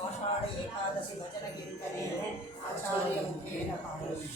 आषाढ़ एकादशी वचन कीर्तने आचार्य मुखेन पाठयति।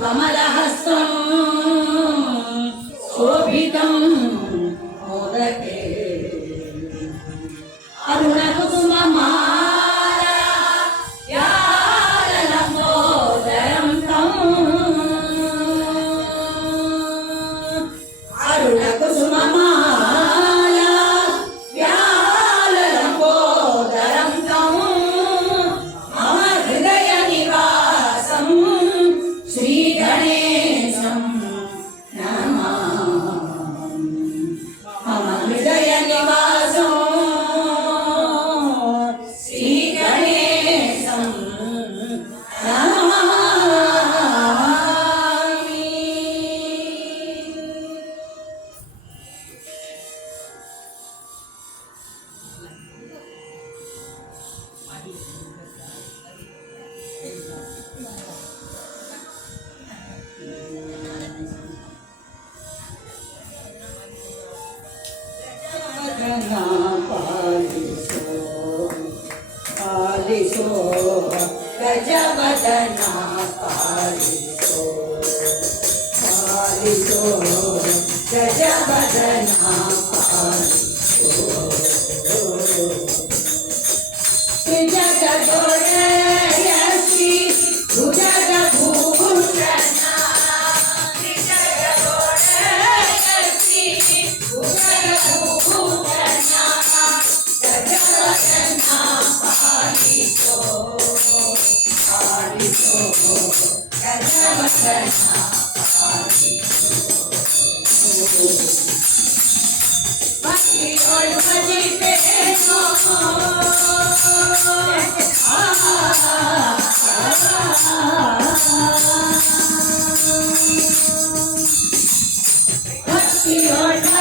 कमलहस्तं शोभितं मोदके अरुणकुसुममाला व्यालम्बोदरं तम् अरुणकुसुममाला व्यालम्बोदरं तम् मम हृदयनिवासं श्रीगणेशं नमामि मम हृदयनिवासं श्रीगणेशं नमामि। पालिसो गजवदना पालिसो पालिसो गजवदना पालिसो जगदोदयश्री भुजगभूषणा जगदोदयश्री भुजगभूषणा गजवदना पालिसो पालिसो गजवदना पालिसो भक्ति और भजिते भक्ति और भजिते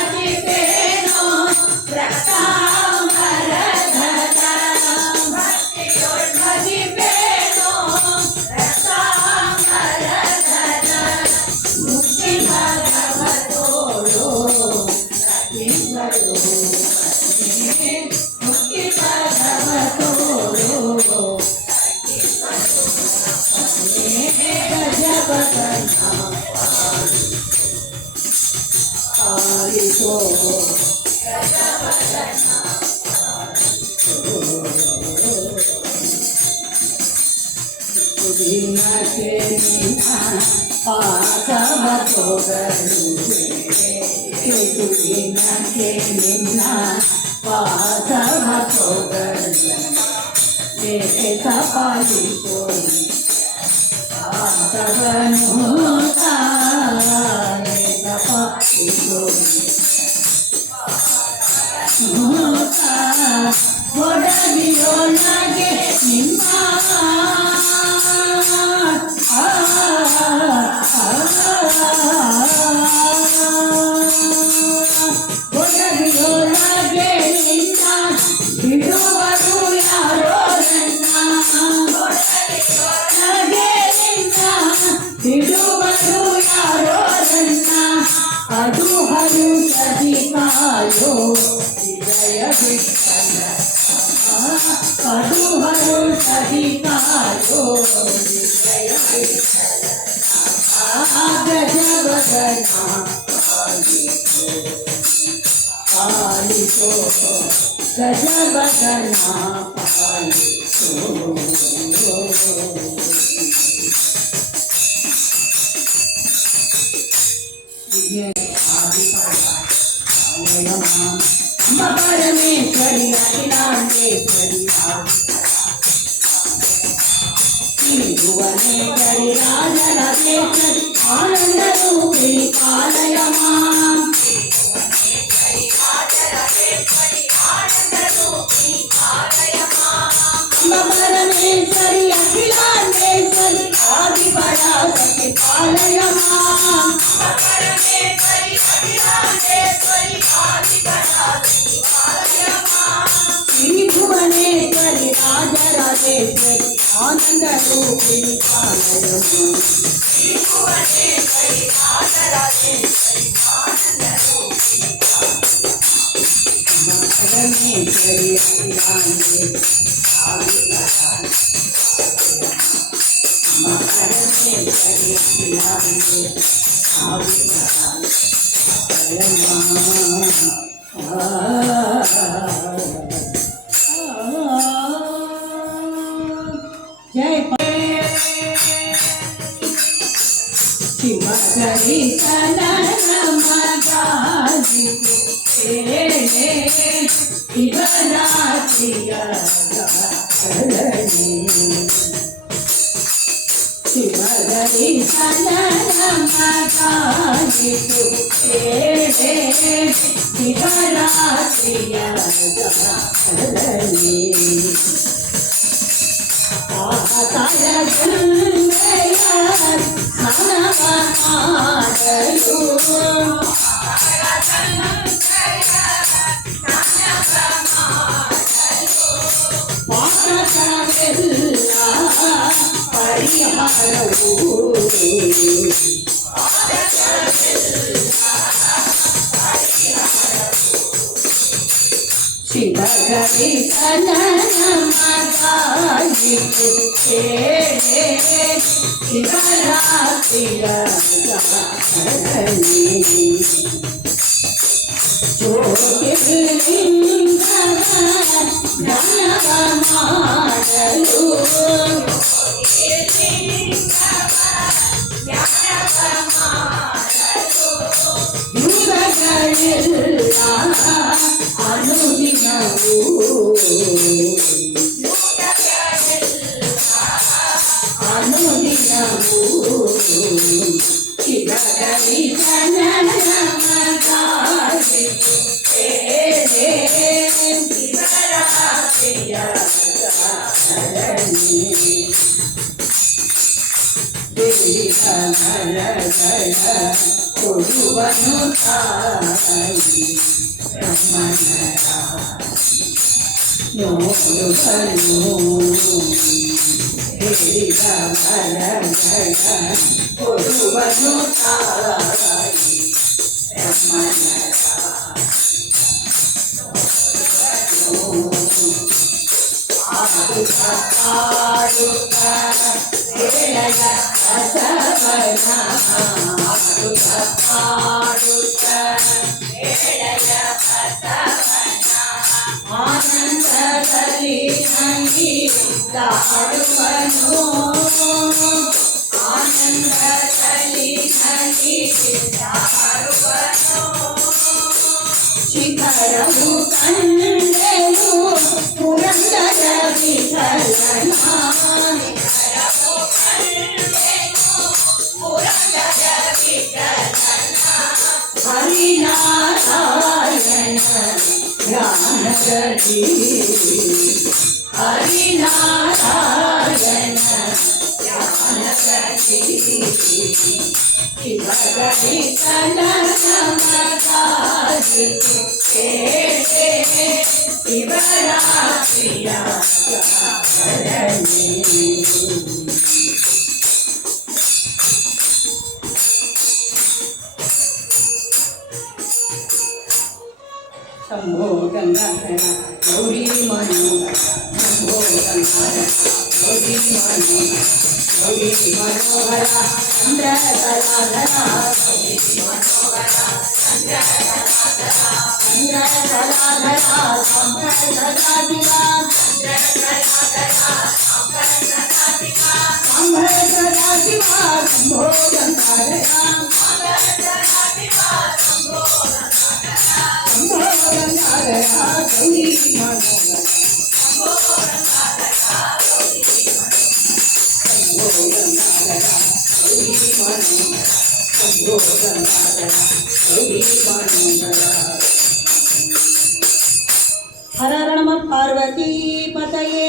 पडु हरु सधिकायो जय विठ्ठल पडु हरु सधिकायो जय विठ्ठल गजवदना पालितो गजवदना पालितो अम्ब परमेश्वरी अखिलांडेश्वरी भुवनेश्वरी राजराजेश्वरी आनंद रूपिणी पालय मां अम्ब परमेश्वरी अखिलांडेश्वरी आदि पराशक्ति पालय मां श्री भुवनेश्वरी राजराजेश्वरी आनंद रूपिणी पालय परमेश्वरी जय शिवगरी सनमगाजी शिवरात्रिया शिवगरी सनमगाजी शिवरात्रिया शिवगरी सनमगाजी शिवरात्रिया ज्योतिर्लिंग ಜ್ಞಾನವಮಾಡಲು ಯುಗಗಳೆಲ್ಲ ಅನುದಿನವೂ ಅನುದಿನವೂ ಶಿವಗರಿ ಸನಮಗಾರಿ ಕೊಡುವನು ತಾಯಿ ನೋಡುವನು ಕೊಡುವನು ತಾಯಿ ಆನಂದದಲ್ಲಿ ನಂಗಿ ದಾಡುವನು ಆನಂದದಲ್ಲಿ ನಂಗಿ ದಾಡುವನು ಶಿಖರವು ಕಂಡೆನು ಪುರಂದರ ವಿಠಲನ ಹರಿನಾರಾಯಣ ಧ್ಯಾನದಲ್ಲಿ ಹರಿನಾರಾಯಣ ಧ್ಯಾನದಲ್ಲಿ ಶಿವಗರಿ ಸನಮಗಾರಿ ಶಿವರಾತ್ರಿಯ ಜಾಗರಣೆ शंभो गंगाधर गौरी मनोहर शंभो गंगाधर गौरी मनोहर गौरी मनोहर चंद्रकलाधर गौरी मनोहर चंद्रकलाधर चंद्रकलाधर संप्रदादिका चंद्रकलाधर संप्रदादिका शंभो गंगाधर गौरी मनोहर हर हर नमः पार्वती पतये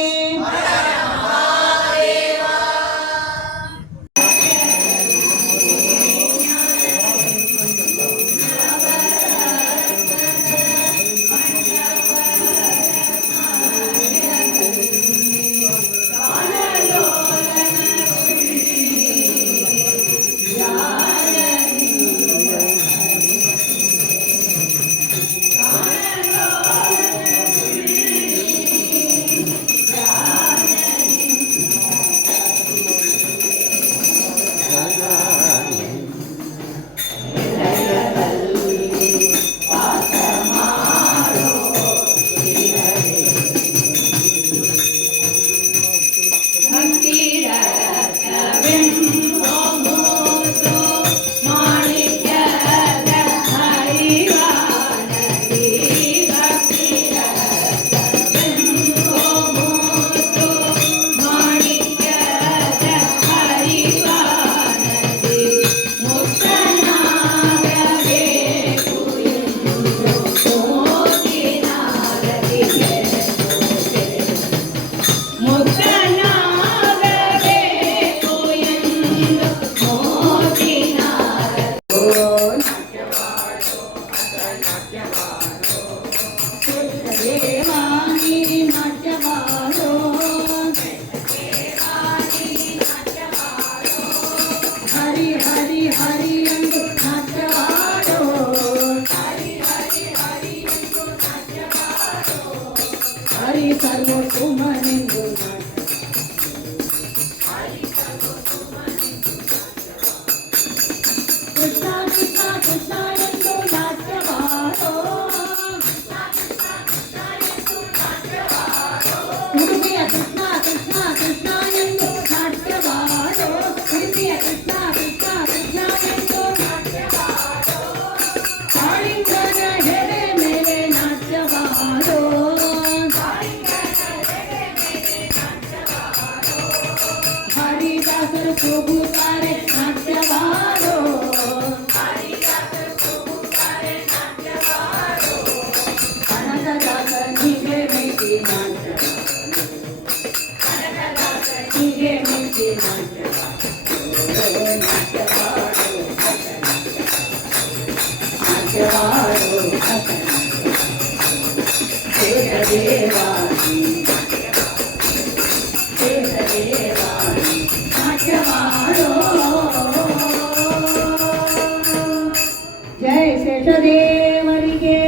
जय शेषदेवरिगे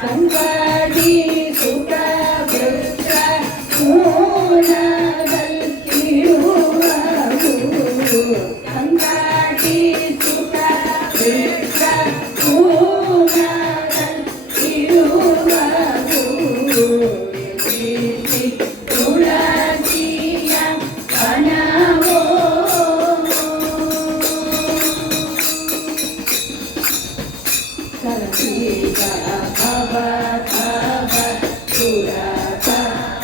ಸಂಗಡಿ ಸುಖ ವೃಕ್ಷ ಮೂಲದಲ್ಲಿರುವವು ಸಂಗಡಿ ಸುಖ ವೃಕ್ಷ ಮೂಲದಲ್ಲಿರುವವು ತುಳಸಿಯ ವನವೋ ಕಲಸಿದ ಭವ ಭವ ಸುರತ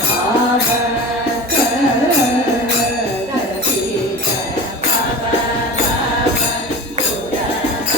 ಭಾವ ಕಲಸಿದ ಭವ ಭವ ಸುರತ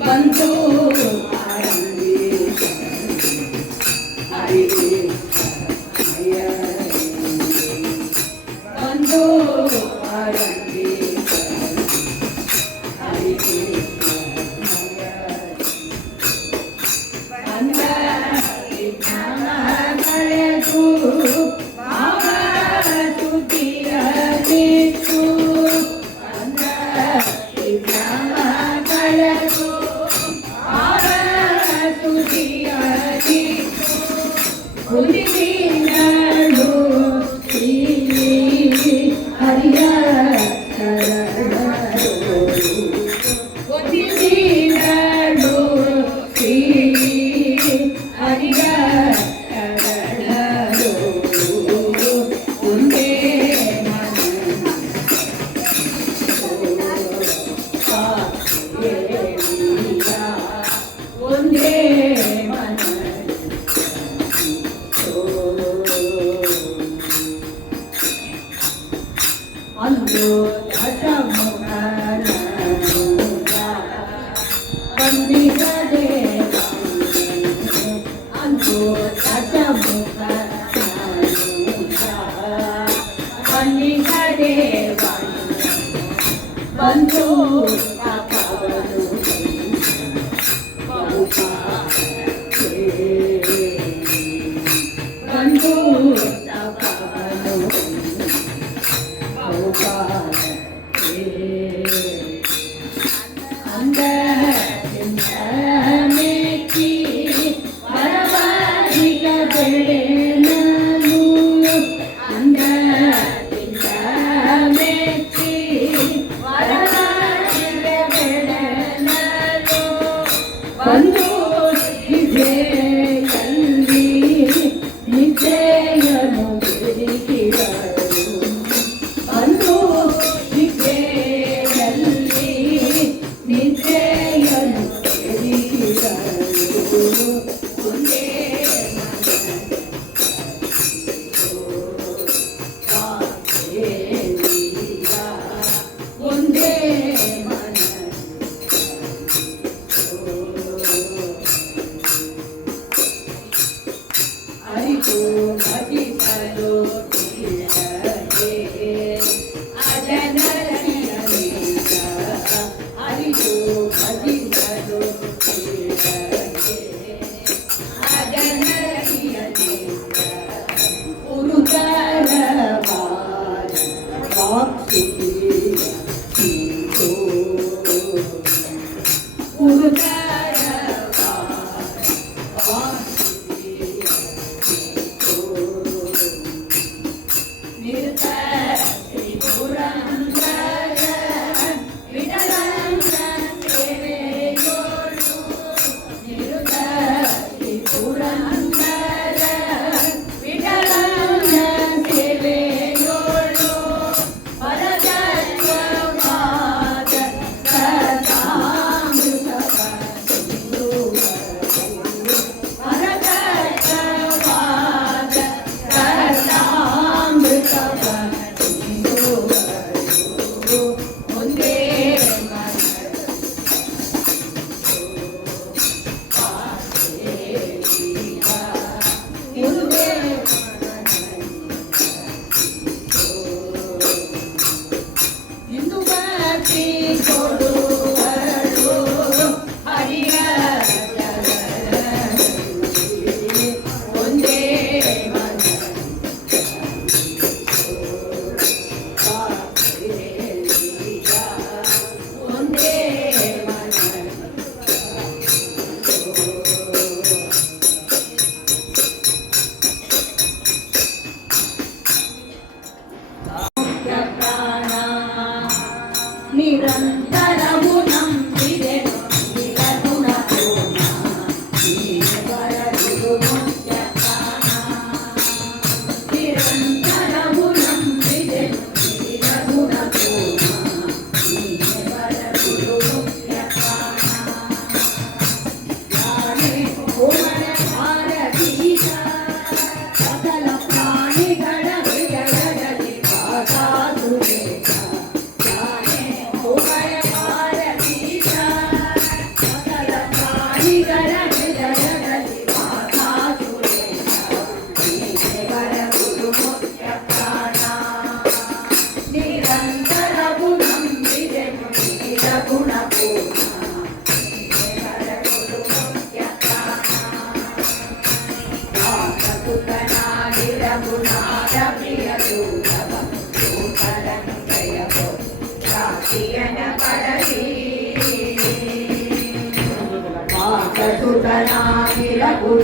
ಬಂತು ಆರಂಭಿಕ ಭಾವ ತುಟಿಯ ಬಿಟ್ಟು ಅಂದ ವಿಭ್ರಮ ಕಳೆದು ಭಾವ ತುಟಿಯ ಬಿಟ್ಟು ಹುಲಿನಡು ಹರಿಯ ಅಂದು ದಶಮುಖನ ವಂದಿಸದೆ ಅಂದು ದಶಮುಖನ ವಂದಿಸದೆ ಬಂದು ತಪವನು ಬಂದು ತಪವನು ಅಂದ ಮೆಚ್ಚಿ ವರವಾದಿಗ ಬೆಳೆ ನಾನು ಅಂದ ಮೆಚ್ಚಿ ವರವಾದಿಗ ಬೆಳೆ ನಾನು ಬಂದು ನಿದ್ದೆಯಲ್ಲಿ ನಿದ್ದೆಯನ್ನು ಬೆಳಗಿದರು ಅಂದು ನಿದ್ದೆಯಲ್ಲಿ ನಿದ್ದೆಯನ್ನು ಬೆಳಗಿದರು ಒಂದೇ ಒಂದೇ ಮನ ಅರಿತು ಭಜಿಸಲು ಅರಿತು ಭಜಿಸಲು ಉರುತರವಾದ ವಾಕ್ಸಿ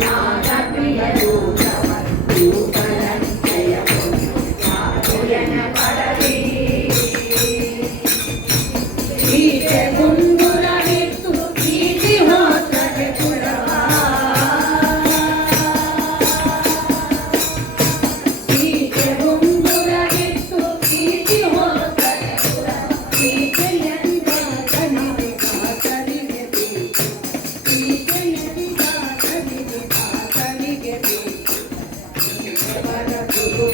ನಾದ ಪ್ರಿಯ ದೂತವ ದೂತನಂತೆಯ ಯಾರುಯನ ಪಡಲಿ ಈಚೆ ಮುಂಗುರವಿತ್ತು ಈಚೆ ಹೋದರೆ ಕುಲವ ಈಚೆ ಮುಂಗುರವಿತ್ತು ಈಚೆ ಹೋದರೆ ಕುಲವ ಈಚೆಯಂದ ಕನಿಗೆ ಕಾತಲಿಗೆ ಬೇಕು ಈಚೆಯಂದ ಕನಿಗೆ ಕಾತಲಿಗೆ ಬೇಕು ದೇವರ ಗುರು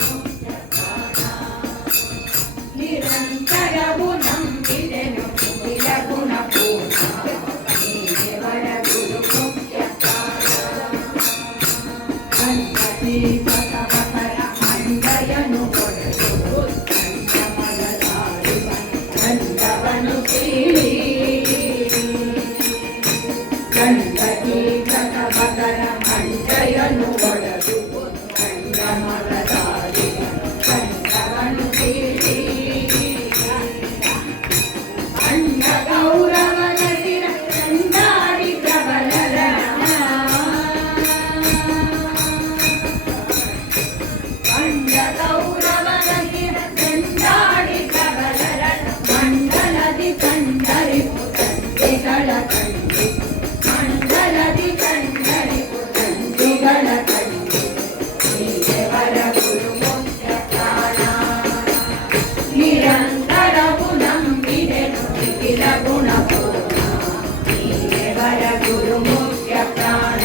ನಿರಂತರವು ನಂಬಿದೆನು ನಿಖಿಲ ಗುಣಪೂರ್ಣ ದೇವರ ಗುರು ಮುಖ್ಯ ಗಣಪತಿ ಬಸವರ ಮಂಡಯನು ಕೊಡೆದು ಗಂಡಮಲದಾಡಿ ಗಂಡವನು ಕೀಳಿ ಗಣಪತಿ ಬಸವರ ಮಂಡಯನು ಕೊಡೆದು ಗಂಡಮಲದಾಡಿ ಗಂಡವನು ಕೀಳಿ ಅಣ್ಣ ಗೌರವನ ತಿರ ಕಂದಾಡಿ ಪ್ರಬಲರ ಅಣ್ಣ ಗೌರವನ ತಿರ ಕಂದಾಡಿ ಪ್ರಬಲರ ಮಂಡಲದಿ ಕಂಡರಿಪು ತಂದೆಗಳ ಕಂಡಿ ಮಂಡಲದಿ ಕಂಡರಿಪು ತಂದೆಗಳ ಕಂಡಿ ದೇವರ ಗುರು ಮುಖ್ಯ ಪ್ರಾಣ ನಿರಂತರವು ನಂಬಿದೆನು ನಿಖಿಲ ಗುಣಪೂರ್ಣ ದೇವರ ಗುರು ಮುಖ್ಯ ಪ್ರಾಣ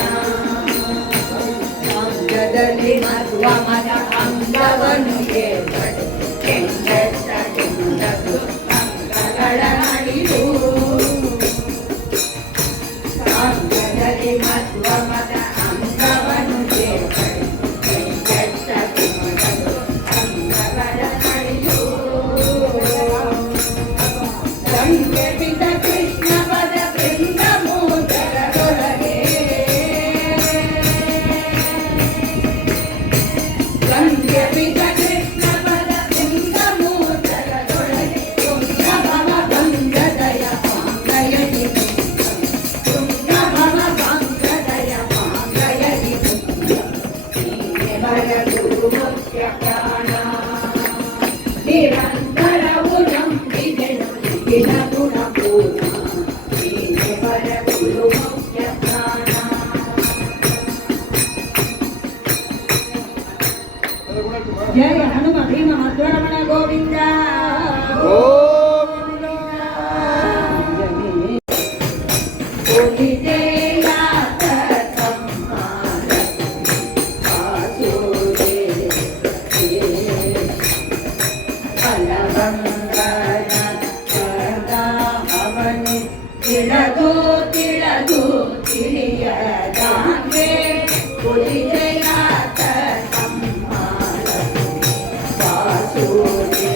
ಅಂಗದಲ್ಲಿ ಮಧ್ವ ಮದ ಅಂಗವನ್ನು ಏರ್ಪಡೆ ಕೆಂಗೆಟ್ಟ ಕೆಂಡದು ಅಂಗಗಳ ನಡಿದು ಅಂಗದಲ್ಲಿ ಮಧ್ವ ಮದ ಅಂಗವನ್ನು ಏರ್ಪಡೆ ಕೆಂಗೆಟ್ಟ ಕೆಂಡದು ಅಂಗಗಳ ನಡಿದು ಗಂಗೆ ಬಿದ್ದ ಕೃಷ್ಣ ಪದ ಬೃಂದ ಮೂತರದೊಳಗೆ ಗಂಗೆ ಬಿದ್ದ ಕೃಷ್ಣ ಪದ ಬೃಂದ ಮೂತರದೊಳಗೆ ತುಂಗ ಭವ ಗಂಗದಯ ಪಾಂಗಯದಿ ತುಂಗ ಭವ ಗಂಗದಯ ಪಾಂಗಯದಿ ದೇವರ ಗುರು ಮುಖ್ಯ ಪ್ರಾಣ ನಿರಂತರವು ನಂಬಿದೆನು ನಿಖಿಲ ಗುಣಪೂರ್ಣ ದೇವರ ಗುರು ಮುಖ್ಯ ಪ್ರಾಣ ಜಯ ಹನುಮ ಭೀಮ ಮಧ್ವರಮಣ ಗೋವಿಂದ ಒಲಿದೆಯಾತ ತಮ್ಮಾರ ಆಸೂರೆ ಫಲವಂಗನ ಪದ ಅವನಿ ತಿಳಿದು ತಿಳಿದು ತಿಳಿಯದಾಗೆ ಒಲಿದೆಯಾತ ತಮ್ಮಾರ ಆಸೂರೆ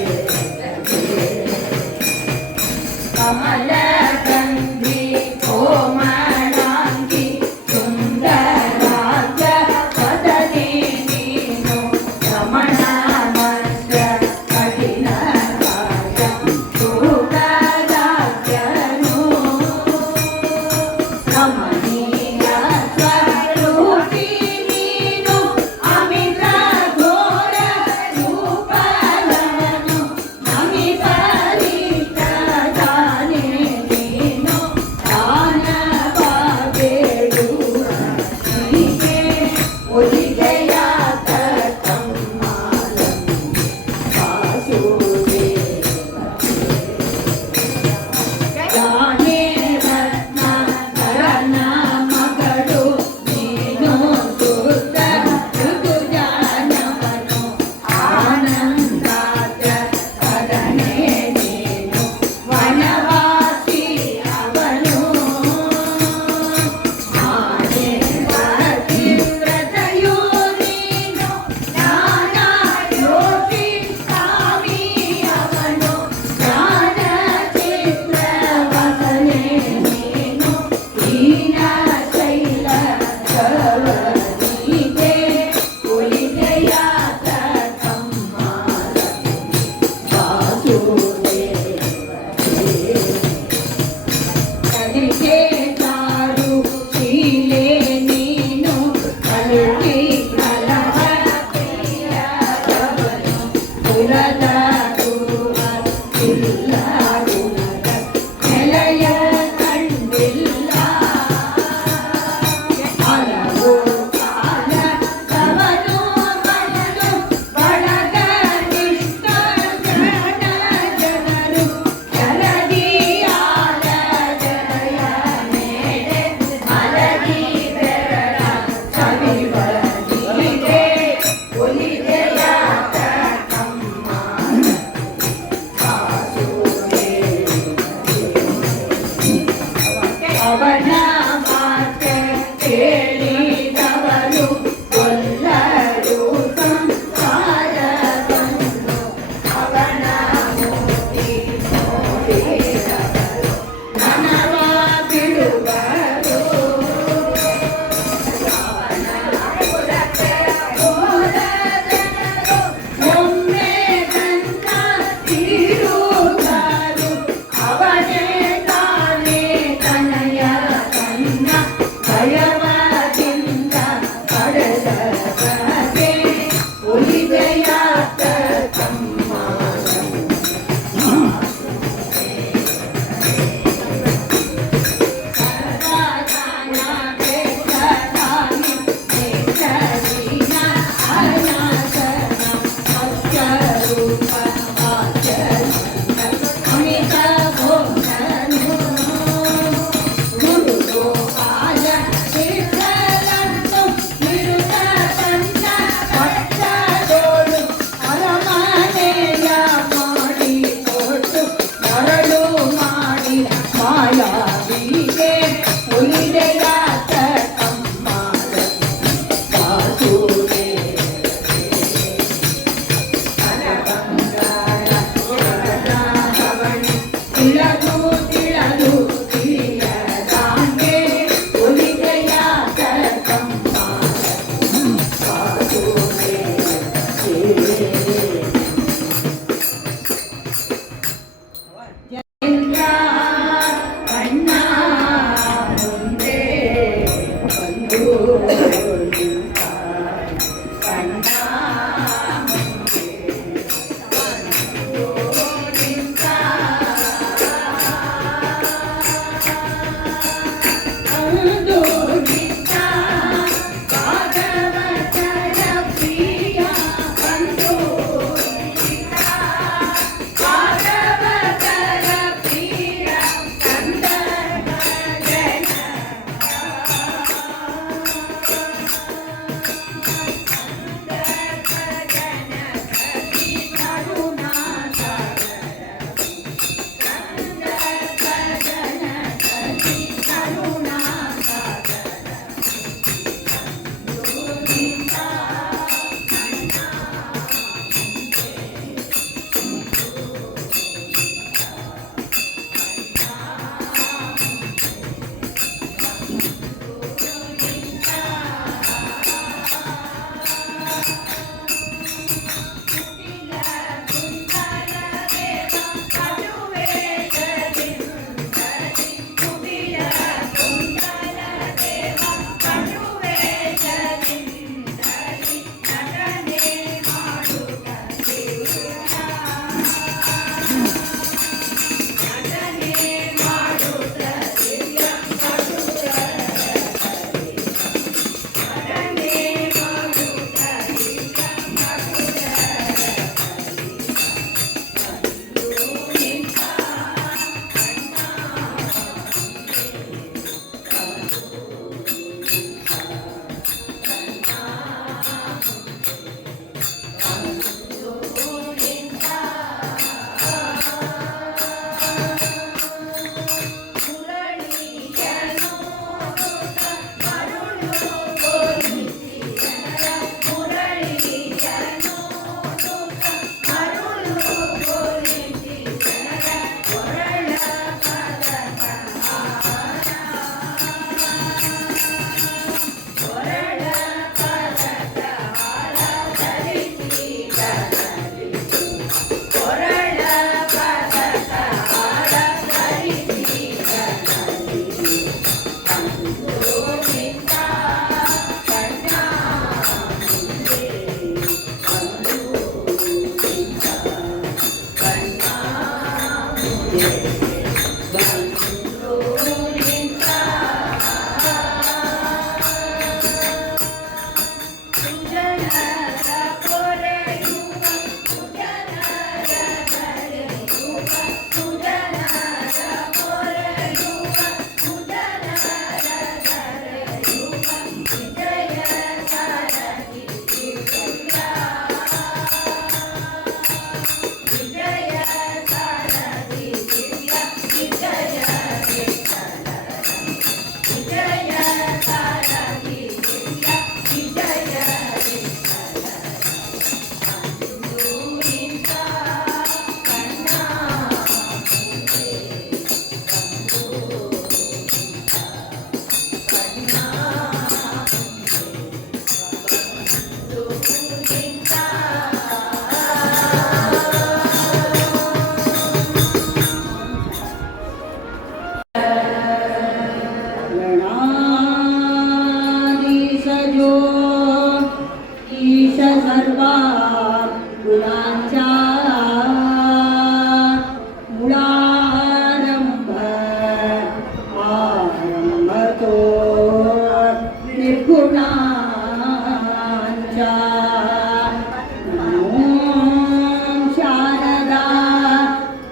शारदा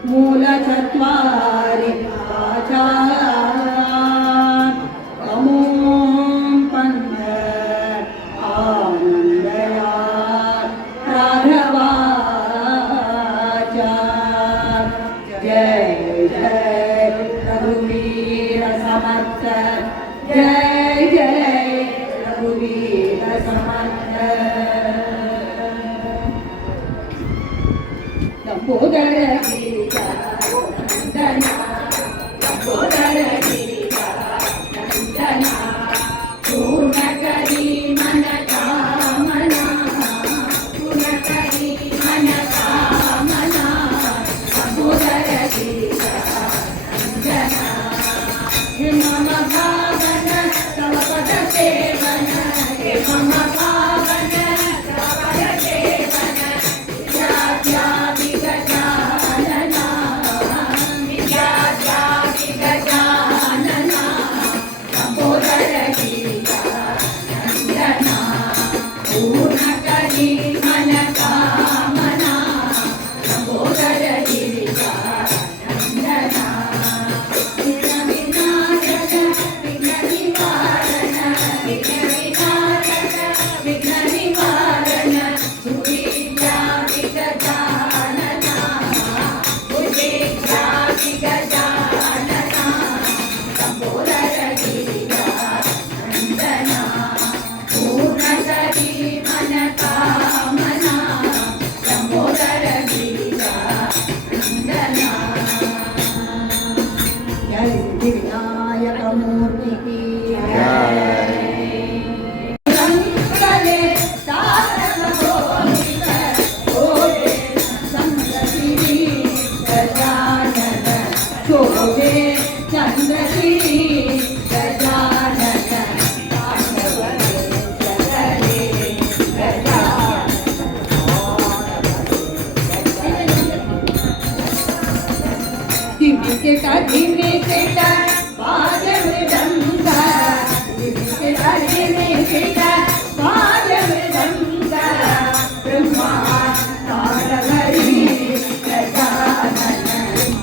मूलचत्वारि अमो पन्थ आनन्दया राघवाचा जय जय रघुवीर समर्थ जय जय रघुवीर समर्थ लंबोदर गिरिजानंदना लंबोदर गिरिजानंदना पूर्ण करी मन कामना पूर्ण करी मन कामना लंबोदर गिरिजानंदना हे मम भावन तव पद सेवन हे मम भावन तव पद सेवन विद्याद्यापि गजानना विद्याद्यापि गजानना लंबोदर गिरिजानंदना पूर्ण करी मन कामना लंबोदर गिरिजानंदना विघ्न विनाशक विघ्न निवारण विघ्न विनाशक विघ्न निवारण सुविद्यापि गजानना सुविद्यापि गजानना लंबोदर गिरिजानंदना पूर्ण करी मन कामना लंबोदर गिरिजानंदना जय सिद्धि विनायक मूर्ति की संकले तारक गोविंद शोभे चंद्रगिरि गजानन शोभे चंद्रगिरि गजानन तांडवले चले गजानन धिमिक बाज मृदंग धिमिक बाज मृदंग ब्रह्मा तालहरि गजानन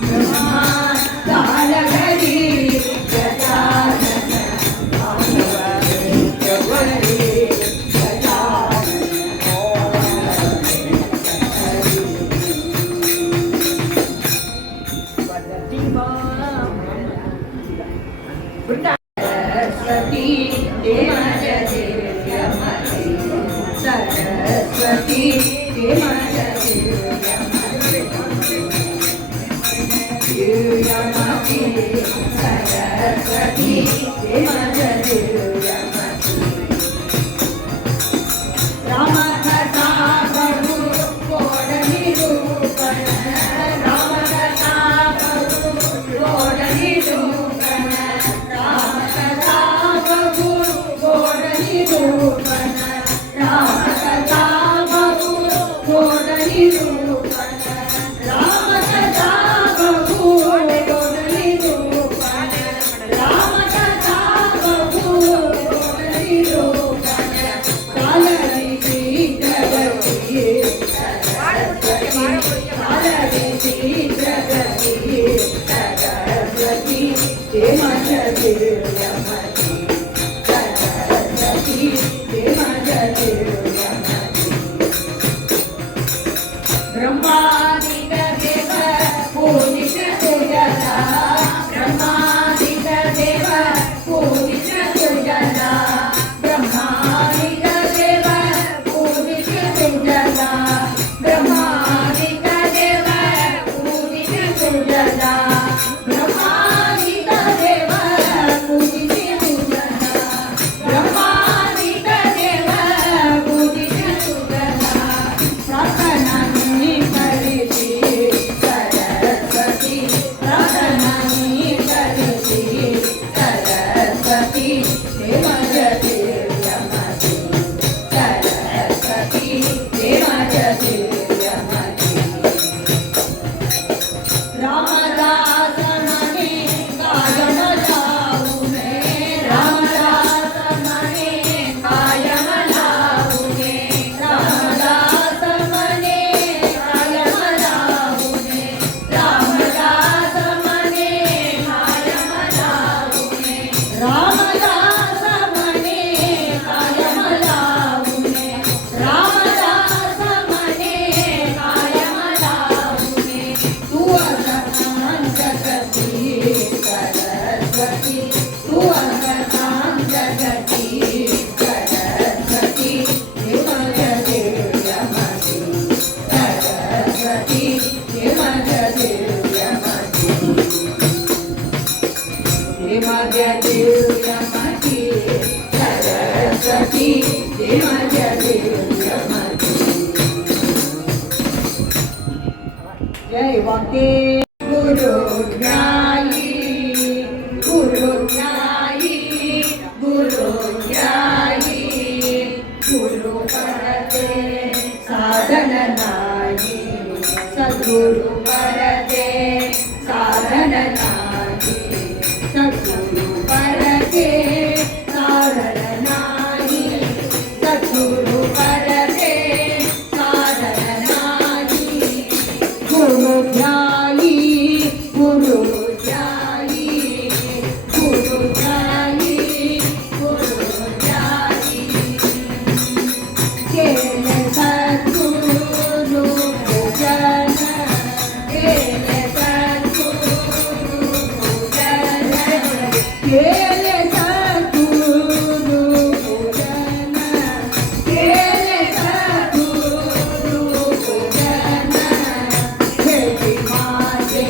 ब्रह्मा तालहरि गजानन तालहरि सरस्वती देवाय दिव्यमति सरस्वती देवाय दिव्यमति सरस्वती देवाय दिव्यमति राम कथा बहु कोड निरूपण राम कथा बहु कोड निरूपण राम कथा बहु कोड निरूपण राम कथा बहु कोड निरूपण राम कथा बहु कोड निरूपण राम कथा बहु कोड निरूपण कालरी जगति सरस्वती कालरी जगति सरस्वती देवज दिव्यमति सरस्वती देवज दिव्यमति ब्रह्मादिक देव पूजित पूजला ब्रह्मादिक देव पूजित पूजला ब्रह्मादिक देव पूजित पूजला ब्रह्मादिक देव पूजित पूजला ब्रह्मादिक देव पूजित पूजला ब्रह्मादिक देव पूजित पूजला प्रार्थनानि करिसि सरस्वती प्रार्थनानि करिसि सरस्वती देवज दिव्यमति सरस्वती देवज दिव्यमति रामदास मणि कायम लाऊने रामदास मणि कायम लाऊने ते माझ्या दिव्यमती. जय वाके गुरुज्ञायी गुरुज्ञायी गुरुज्ञायी गुरु परते साधन नाही सद्गुरु परते साधन नाही सद्गुरु परते साधन नाही सद्गुरु परते साधन नाही. गुरु ध्यायी गुरु ध्यायी गुरु ध्यायी गुरु ध्यायी केले सद्गुरु पूजन केले सद्गुरु पूजन केले सद्गुरु पूजन केले सद्गुरु पूजन हेती माझे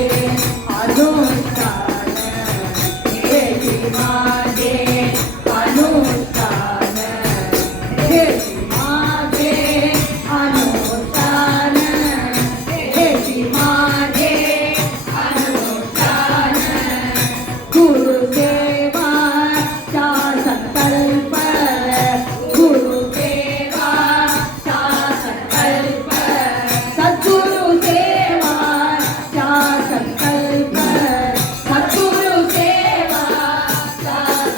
अनुष्ठान हेती माझे अनुष्ठान हेती माझे अनुष्ठान हेती माझे अनुष्ठान. गुरुदेवाचा संकल्प गुरुदेवाचा संकल्प सद्गुरुदेवाचा संकल्प सद्गुरुदेवाचा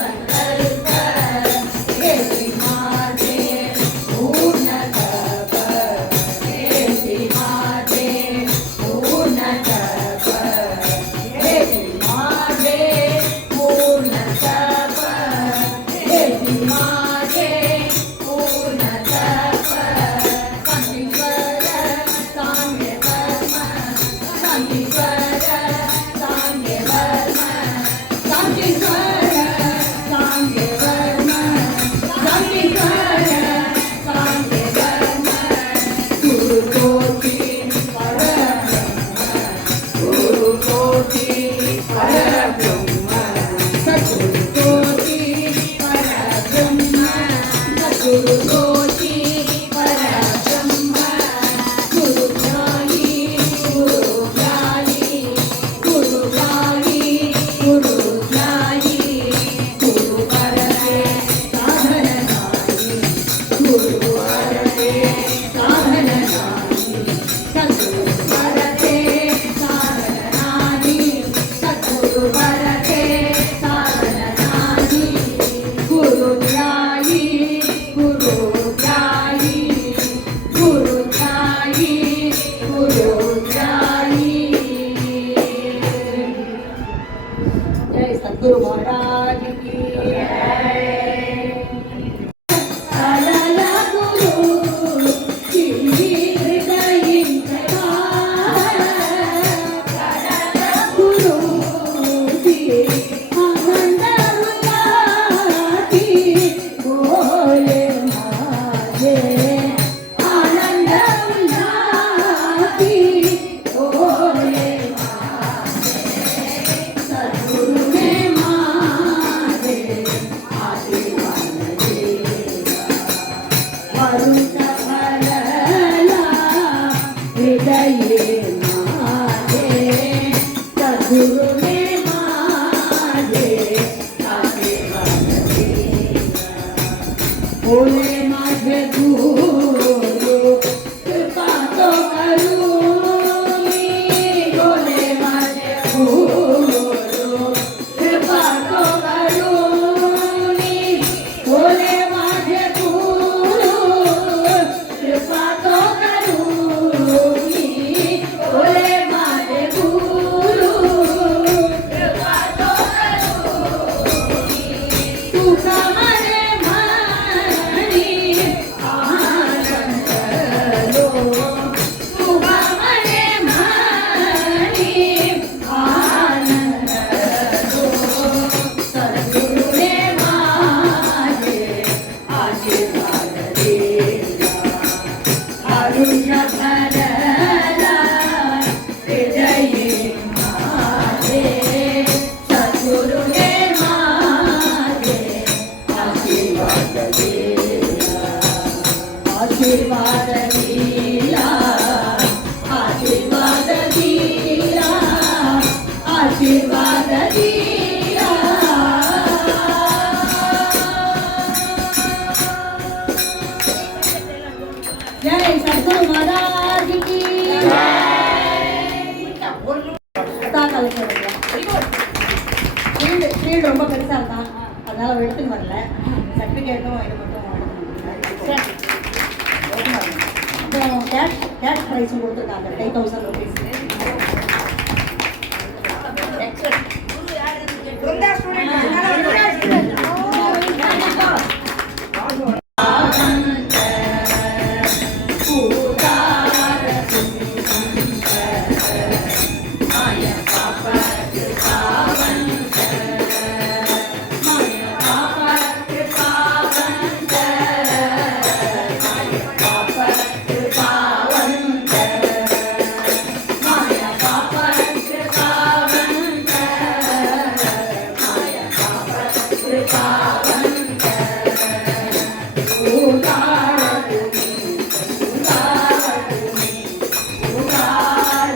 संकल्प हेती माझे पूर्ण तप हेती माझे पूर्ण तप हेती माझे पूर्ण तप हेती माझे पूर्ण तप. सांगीश्वर सांगे वर्म सांगीश्वर सांगे वर्म सांगीश्वर सांगे वर्म गुरुकोटि परब्रह्म गुरुकोटि परब्रह्म सद्गुरुकोटि परब्रह्म सद्गुरुकोटि परब्रह्म. गुरुज्ञानी गुरुज्ञानी गुरुज्ञानी गुरुज्ञानी गुरु परते साधन नाही गुरु परते साधन नाही सद्गुरु परते साधन नाही सद्गुरु परते साधन नाही. गुरुज्ञानी गुरुज्ञानी गुरुज्ञानी गुरुज्ञानी. जय सद्गुरु महाराज की आला गुरु चिन्ही हृदयी गुरु आनंद उल्लासी बोले माझे आनंद उल्लासी बोले सद्गुरु ने माझे आशीर्वाद दिला वरुण भरला हृदये माझे सद्गुरु ने माझे आशीर्वाद दिला. बोले माझे गुरु कृपा तो करूनी बोले माझे गुरु कृपा तो करूनी बोले माझे गुरु कृपा तो करूनी बोले माझे गुरु कृपा तो करूनी तुका मरे म्हणी आनंद ಆಶೀರ್ವಾದ ದೀಲ ಆಶೀರ್ವಾದ ದೀಲ ಆಶೀರ್ವಾದ ದೀಲ ಜೈ ಸದ್ಗುರು ಮಹಾರಾಜ್ ಕಿ ஃபீல்டு ரொம்ப பெருசாக இருந்தான் அதனால் எடுத்துன்னு வரல சர்டிஃபிகேட்டும் இது மட்டும் அப்புறம் கேஷ் ப்ரைஸும் கொடுத்துருக்காங்க 5000 ருபீஸ் ಬೃಂದಾ ಸ್ಟೂಡೆಂಟ್ Uda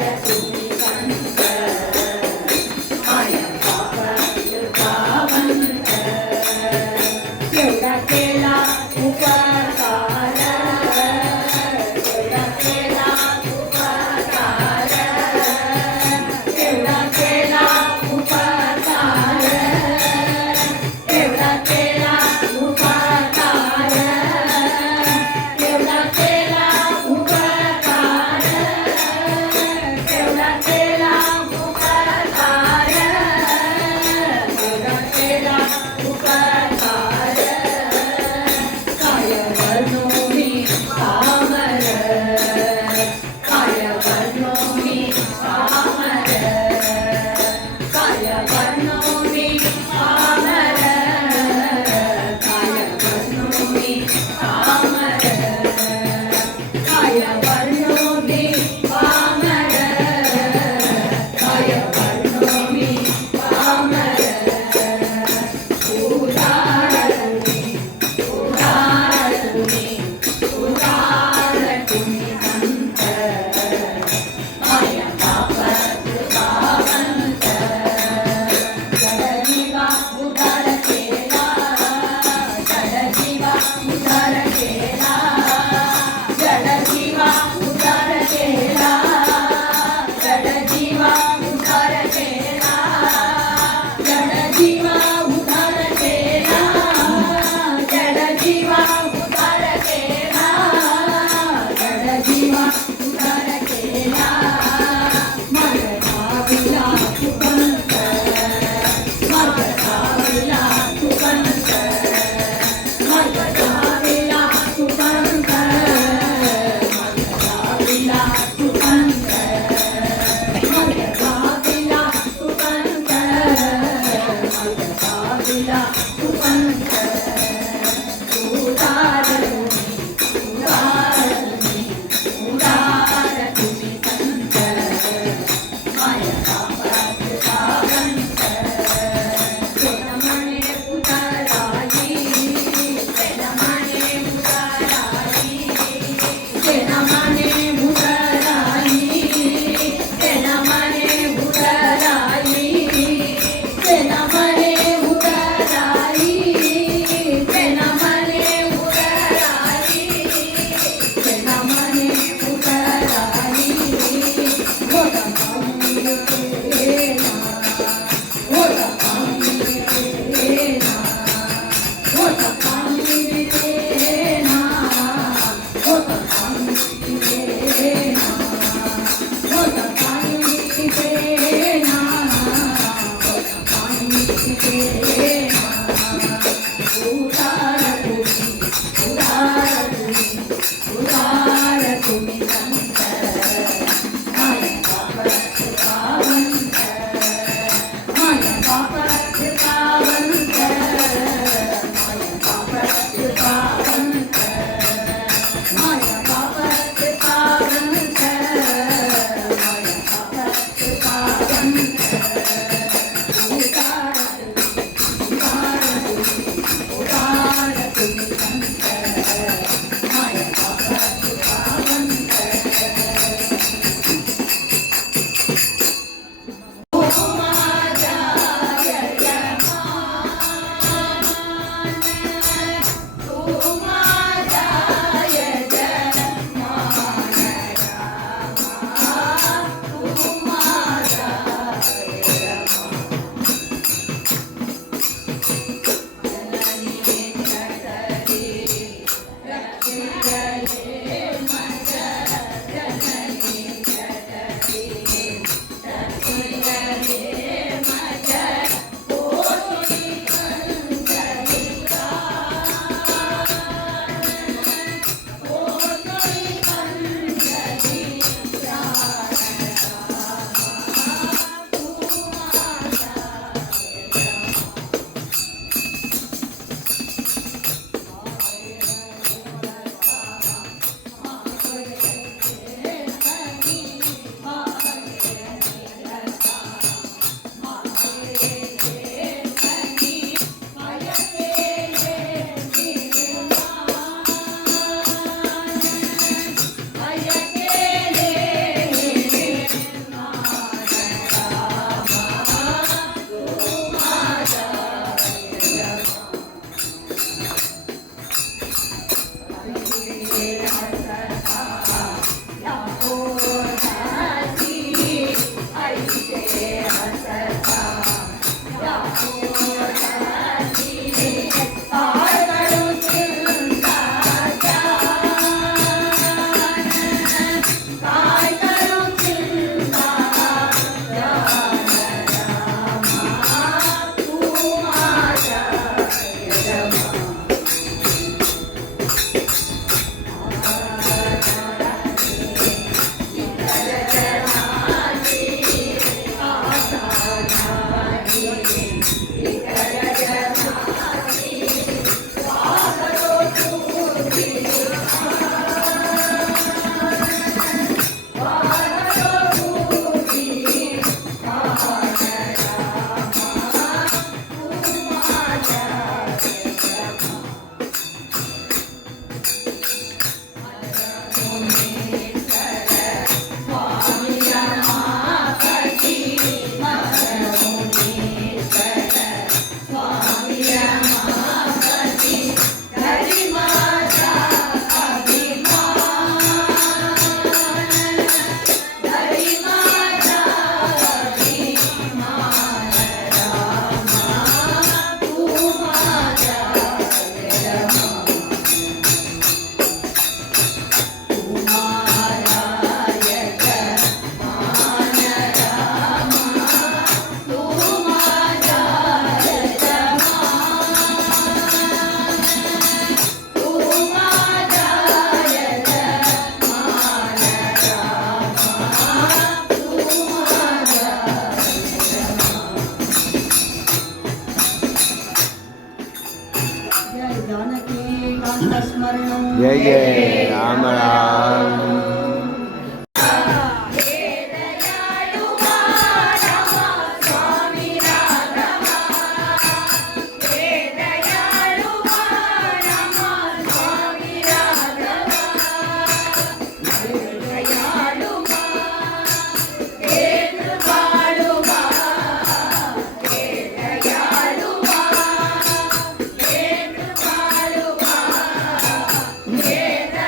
जय जय राम राम।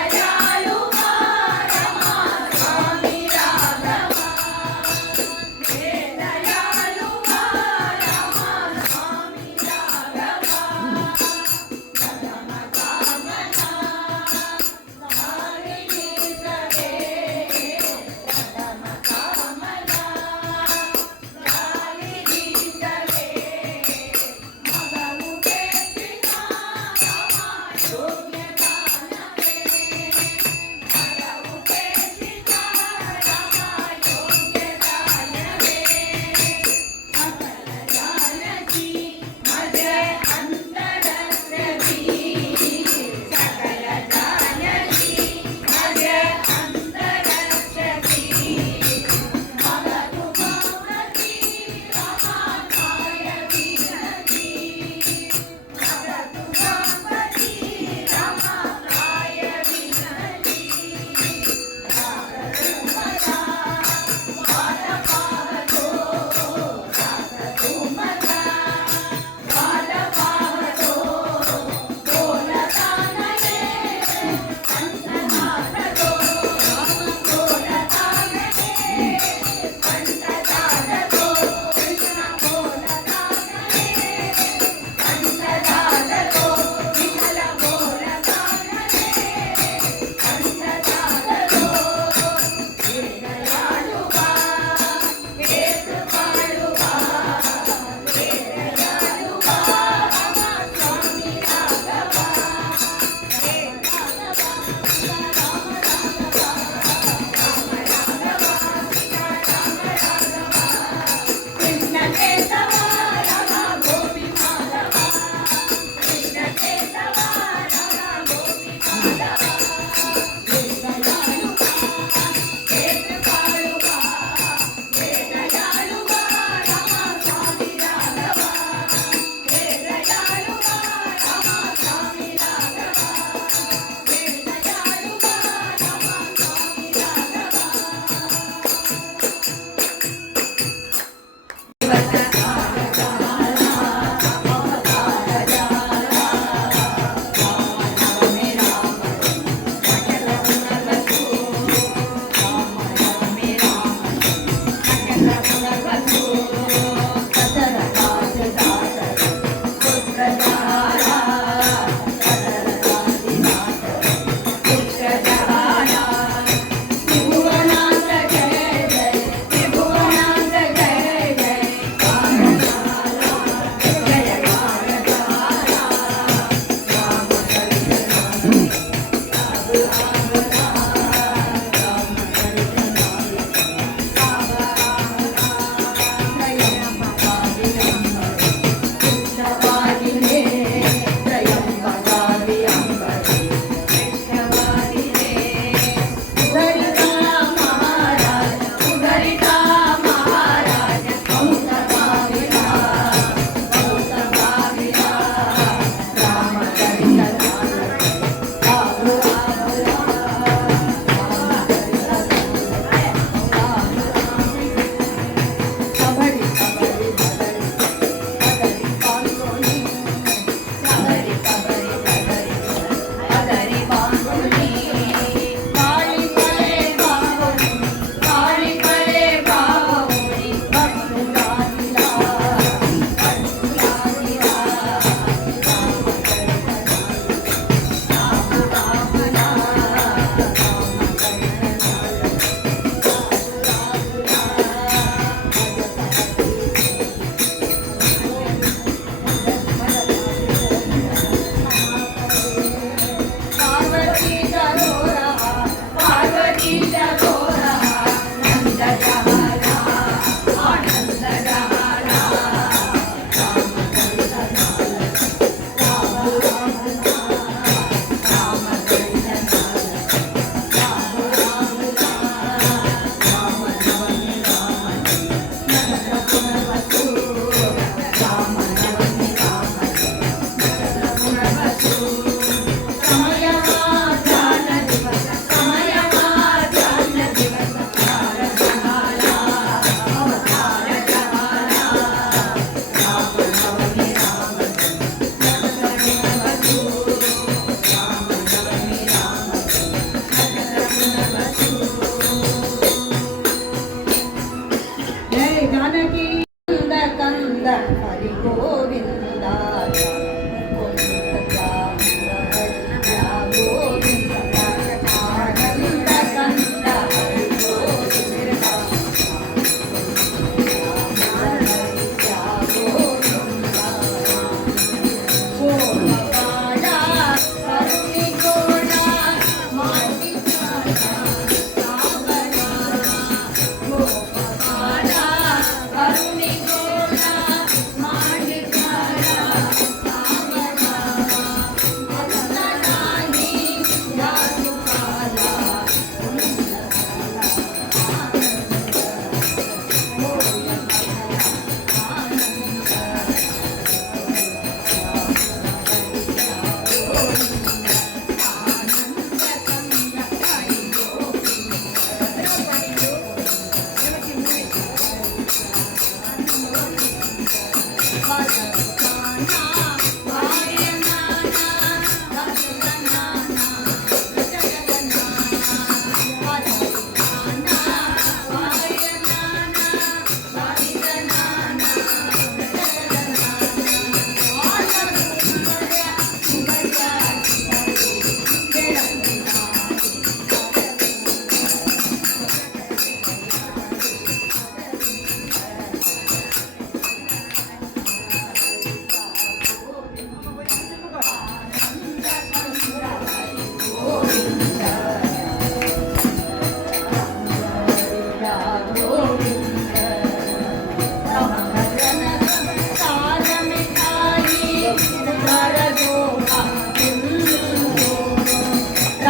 दयालु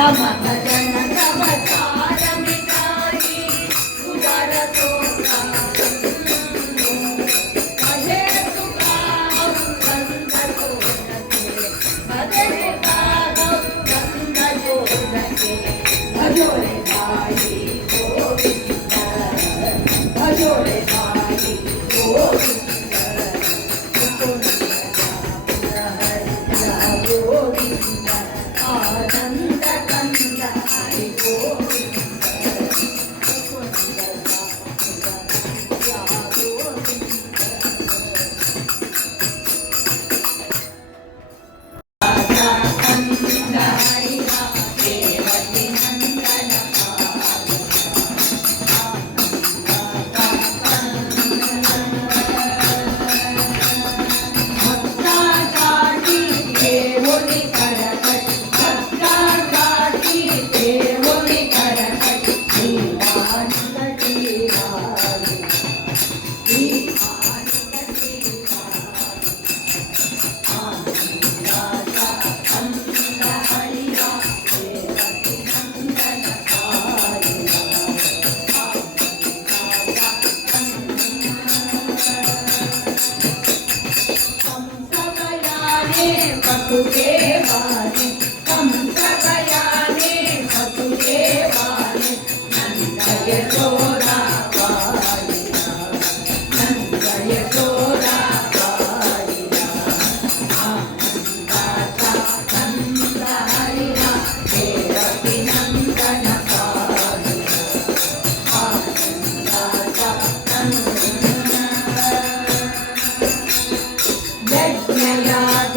समस्त जन सब सार मिटाई उदर सोता भजे सुखा कंद जोड़के भजे कंद जोड़के भजो रे भाई गोविंद भजो रे भाई गोविंद गोविंद आनंद कंद हरि गोविंद वसुदेवाने कंसकयाने वसुदेवाने नंद यशोदा वालिना नंद यशोदा वालिना आनंदाचा नंद हरिना देवकी नंदन कालिना आनंदाचा यज्ञयाग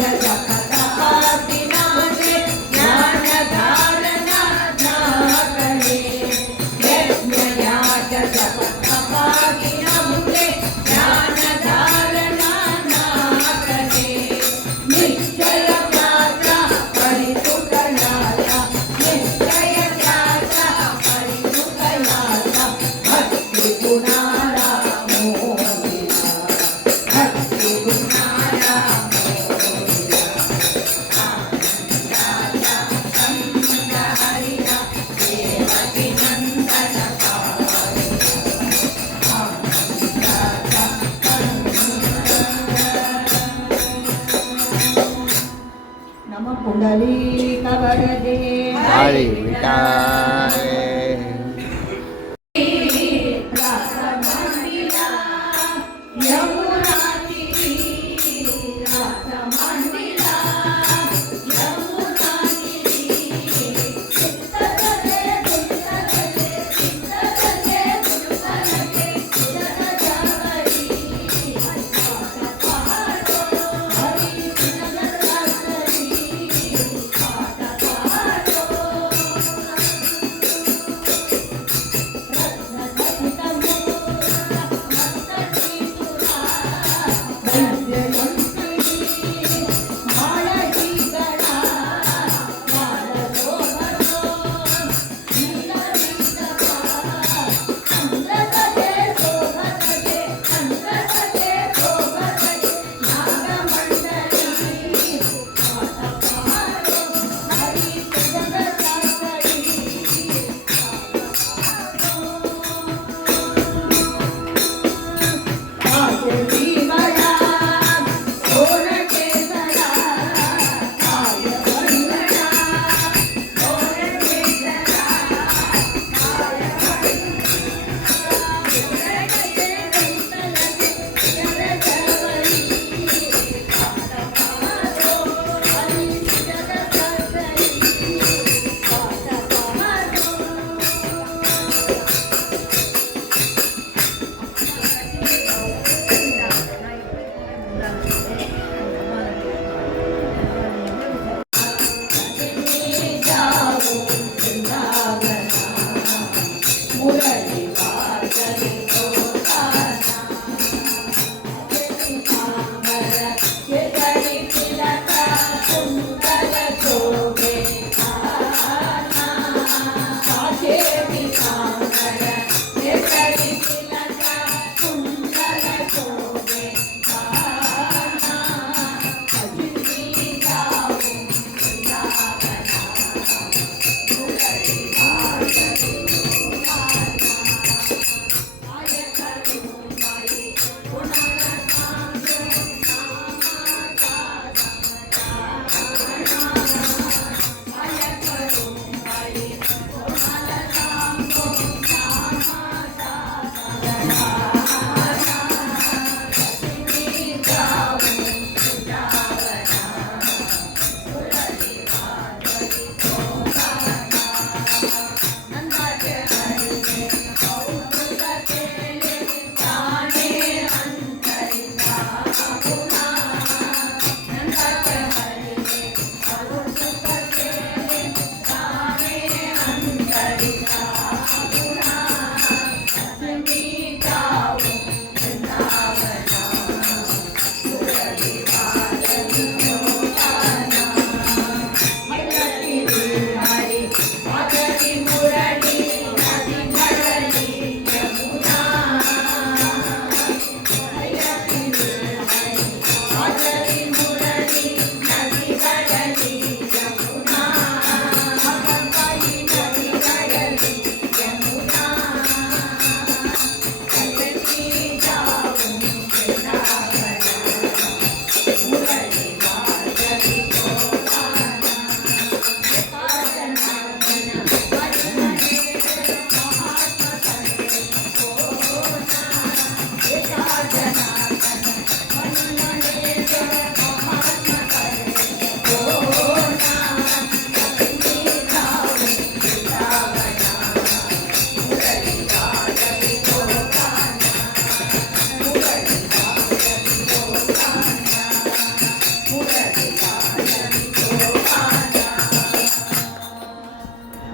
कुंडलीकवरदे हरि विटाय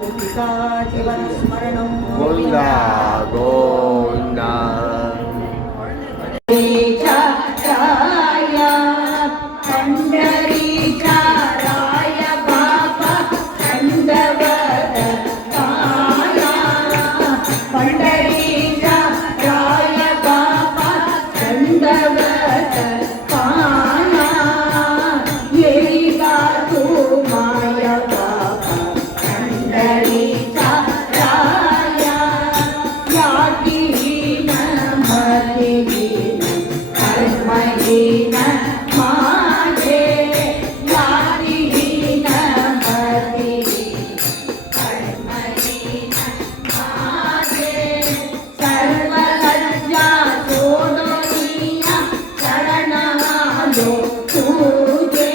गोपिका जीवनस्मरणं ಗೋವಿಂದ ಗೋವಿಂದ राय पंढरीचा राय बाबा दंडवत काया पंढरीचा राय बाबा दंडवत काया येईला तू माया बाबा पंढरीचा राया यादीन मदीन कर्महीन माझे यादीन मदीन कर्महीन माझे सर्व लज्जा सोडूनिया शरणालो तुझे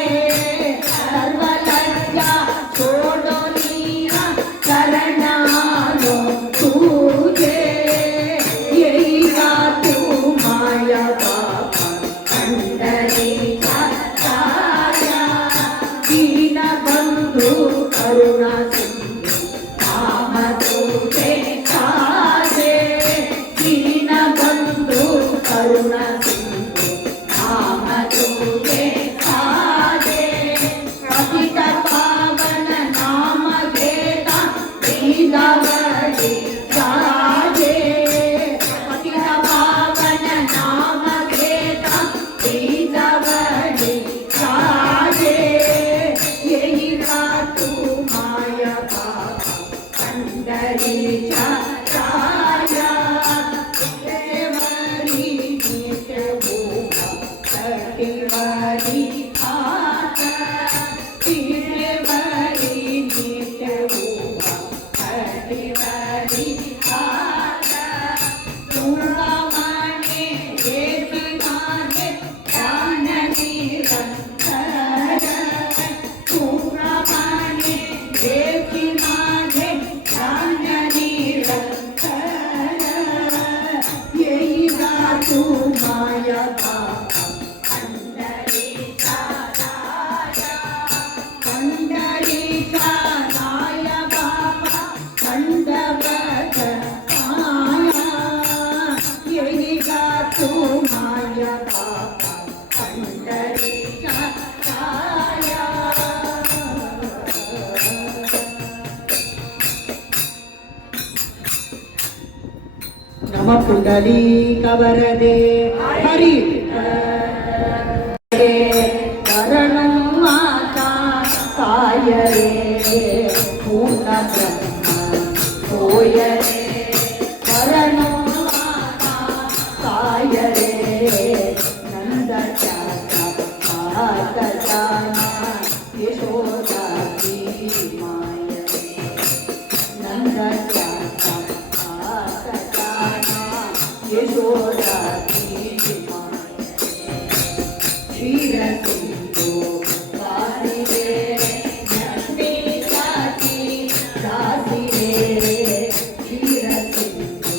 सर्व लज्जा सोडूनिया शरणालो तुझे येईला तू माया बाबा पंढरीचा राया दीनबंधू करुणा सिंधू नाम तुझे साजे दीनबंधू करुणा सिंधू नाम तुझे साजे पतित पावन नाम घेता दीनावरी साजे पतित पावन नाम घेता दीनावरी साजे येईला तू माया बाबा पंढरीचा राया देवरी नीट उभा कटीवरी हात देवरी नीट उभा कटीवरी हात तुला माने येती माझे प्राण निरंतर तुला माने येती माझे प्राण निरंतर येईला तू माया बाबा पंढरीचा राया पंढरीचा राया बाबा दंडवत काया येईला तू माया बाबा पंढरीचा राया नम पुंडलीका वरदे हरि वरणं माता काय रे पूर्ण ब्रह्म होय रे वरणं माता काय रे नंदच्या हात जाना यशोदाची माय रे नंदच्या हात जाना यशोदाची माय क्षीर सिंधू वासी रे लक्ष्मीची दासी रे क्षीर सिंधू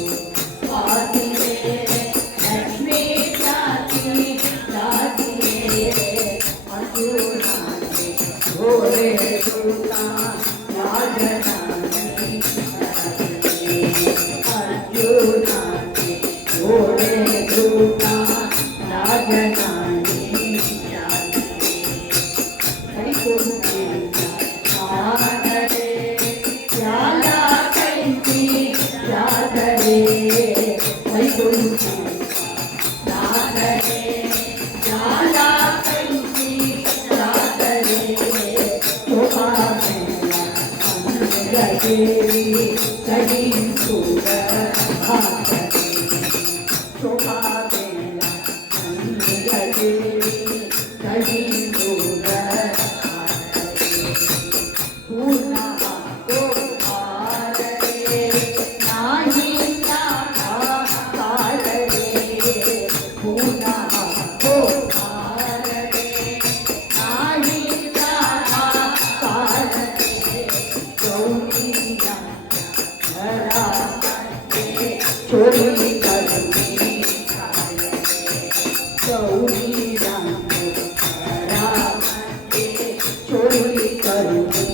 वासी रे लक्ष्मीची दासी रे अर्जुनाचे घोरे दूता राजनानी अर्जुनाचे घोरे दूता राजनानी आदरे याला कैसी यादरे वैकुंठी नादरे याला कैसी यादरे शोभा मेला अंगदेवी कडी सुर भागरे शोभा मेला अंगदेवी कडी सुर पूर्ण रे नाही कार रे पूर्ण रे नाही कार रे चौकी घरा चोरी करनी चौरी घरा चोरी करनी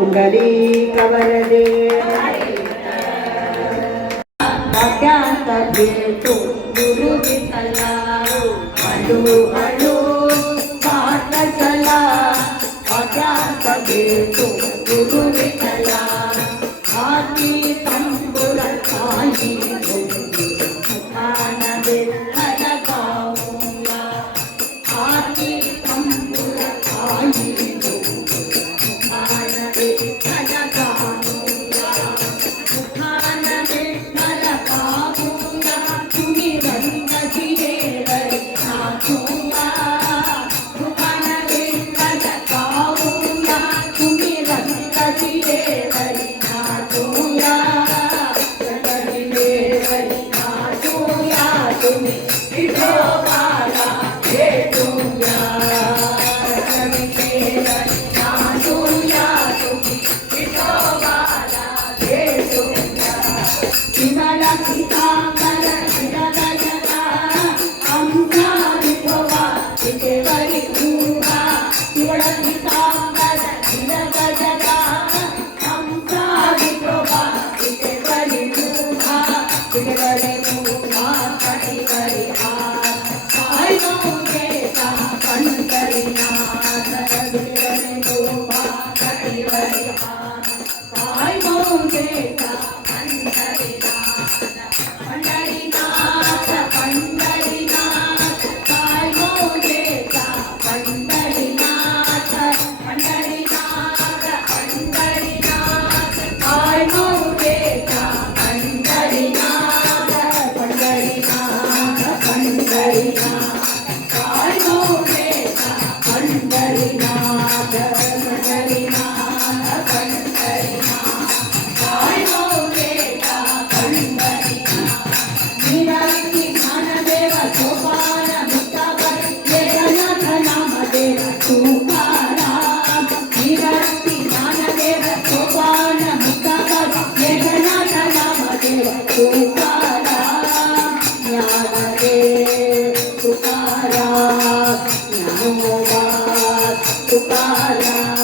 ಪುಂಡಲೀಕವರದೆ ಭಾಗ್ಯಾಂತ ಬೇಕು ಗುರು ವಿಠಲ ಹಳು ಹಳು ಪಾಠ ಚಲ ಭಾಗ್ಯಾಂತ ಬೇಕು ಗುರು ವಿಠಲ ಆದಿ ತಂಬುರ ತಾಯಿ ಮುಖಾನ ಬೆಲ್ಲದ ಗಾವುಲ ಆದಿ ತಂಬುರ ತಾಯಿ ಮುಖಾನ ಬೆಲ್ಲದ ಗಾವುಲ ಮುಖಾನ ಬೆಲ್ಲದ ಗಾವುಲ ತುಮಿರಂಗ ಜಿರೇರರಿ ನಾಚುಲ ಮುಖಾನ ಬೆಲ್ಲದ ಗಾವುಲ ತುಮಿರಂಗ ಜಿರೇರರಿ ನಾಚುಲ ಜಿರೇರರಿ ನಾಚುಲ ತುಮಿ ವಿಠೋಬಾಲ ಹೇತುಯ ಜಿರೇರರಿ ನಾಚುಲ ತುಮಿ ವಿಠೋಬಾಲ ಹೇತುಯ ವಿಮಲ ಸೀತಾಂಬರ ವಿರಗಜಗ ಅಂಕಾ ವಿಠೋಬಾ ವಿಜಯವರಿ ಊಹ ಇವಳ ಸೀತಾಂಬರ ವಿರಗಜಗ ಅಂಕಾ ವಿಠೋಬಾ ವಿಜಯವರಿ ಊಹ ವಿಜಯವರಿ ಊಹ ಕಟಿವರಿ ಹಾಯ್ ಮೌಂದೇತ ಪಂಡರಿನಾಥ ವಿಜಯವರಿ ಊಹ ಕಟಿವರಿ ಹಾಯ್ ಮೌಂದೇತ ಪಂಡರಿನಾಥ ಪಂಡರಿನಾಥ ಹಾಯ್ ಮೌಂದೇತ ಪಂಡರಿನಾಥ ಪಂಡರಿನಾಥ ಪಂಡರಿನಾಥ ಹಾಯ್ ಮೌಂದೇತ ಪಂಡರಿನಾಥ ಪಂಡರಿನಾಥ ಪಂಡರಿನಾಥ ಹಾಯ್ ಮೌಂದೇತ ಪಂಡರಿನಾಥ ಪಂಡರಿನಾಥ ಪಂಡರಿನಾಥ ಹಾಯ್ ಮೌಂದೇತ ಪಂಡರಿನಾಥ ನೀರಾಗಿ ಜ್ಞಾನದೇವ ಸೋಪಾನ ಮುಕ್ತಾಬರ್ ಏಕನಾಥ ನಾಮದೇವ ತುಕಾರಾಮ ನೀರಾಗಿ ಜ್ಞಾನದೇವ ಸೋಪಾನ ಮುಕ್ತಾಬರ್ ಏಕನಾಥ ನಾಮದೇವ ತುಕಾರಾಮ ಜ್ಞಾನದೇವ ತುಕಾರಾಮ ಜ್ಞಾನೋಬ ತುಕಾರಾಮ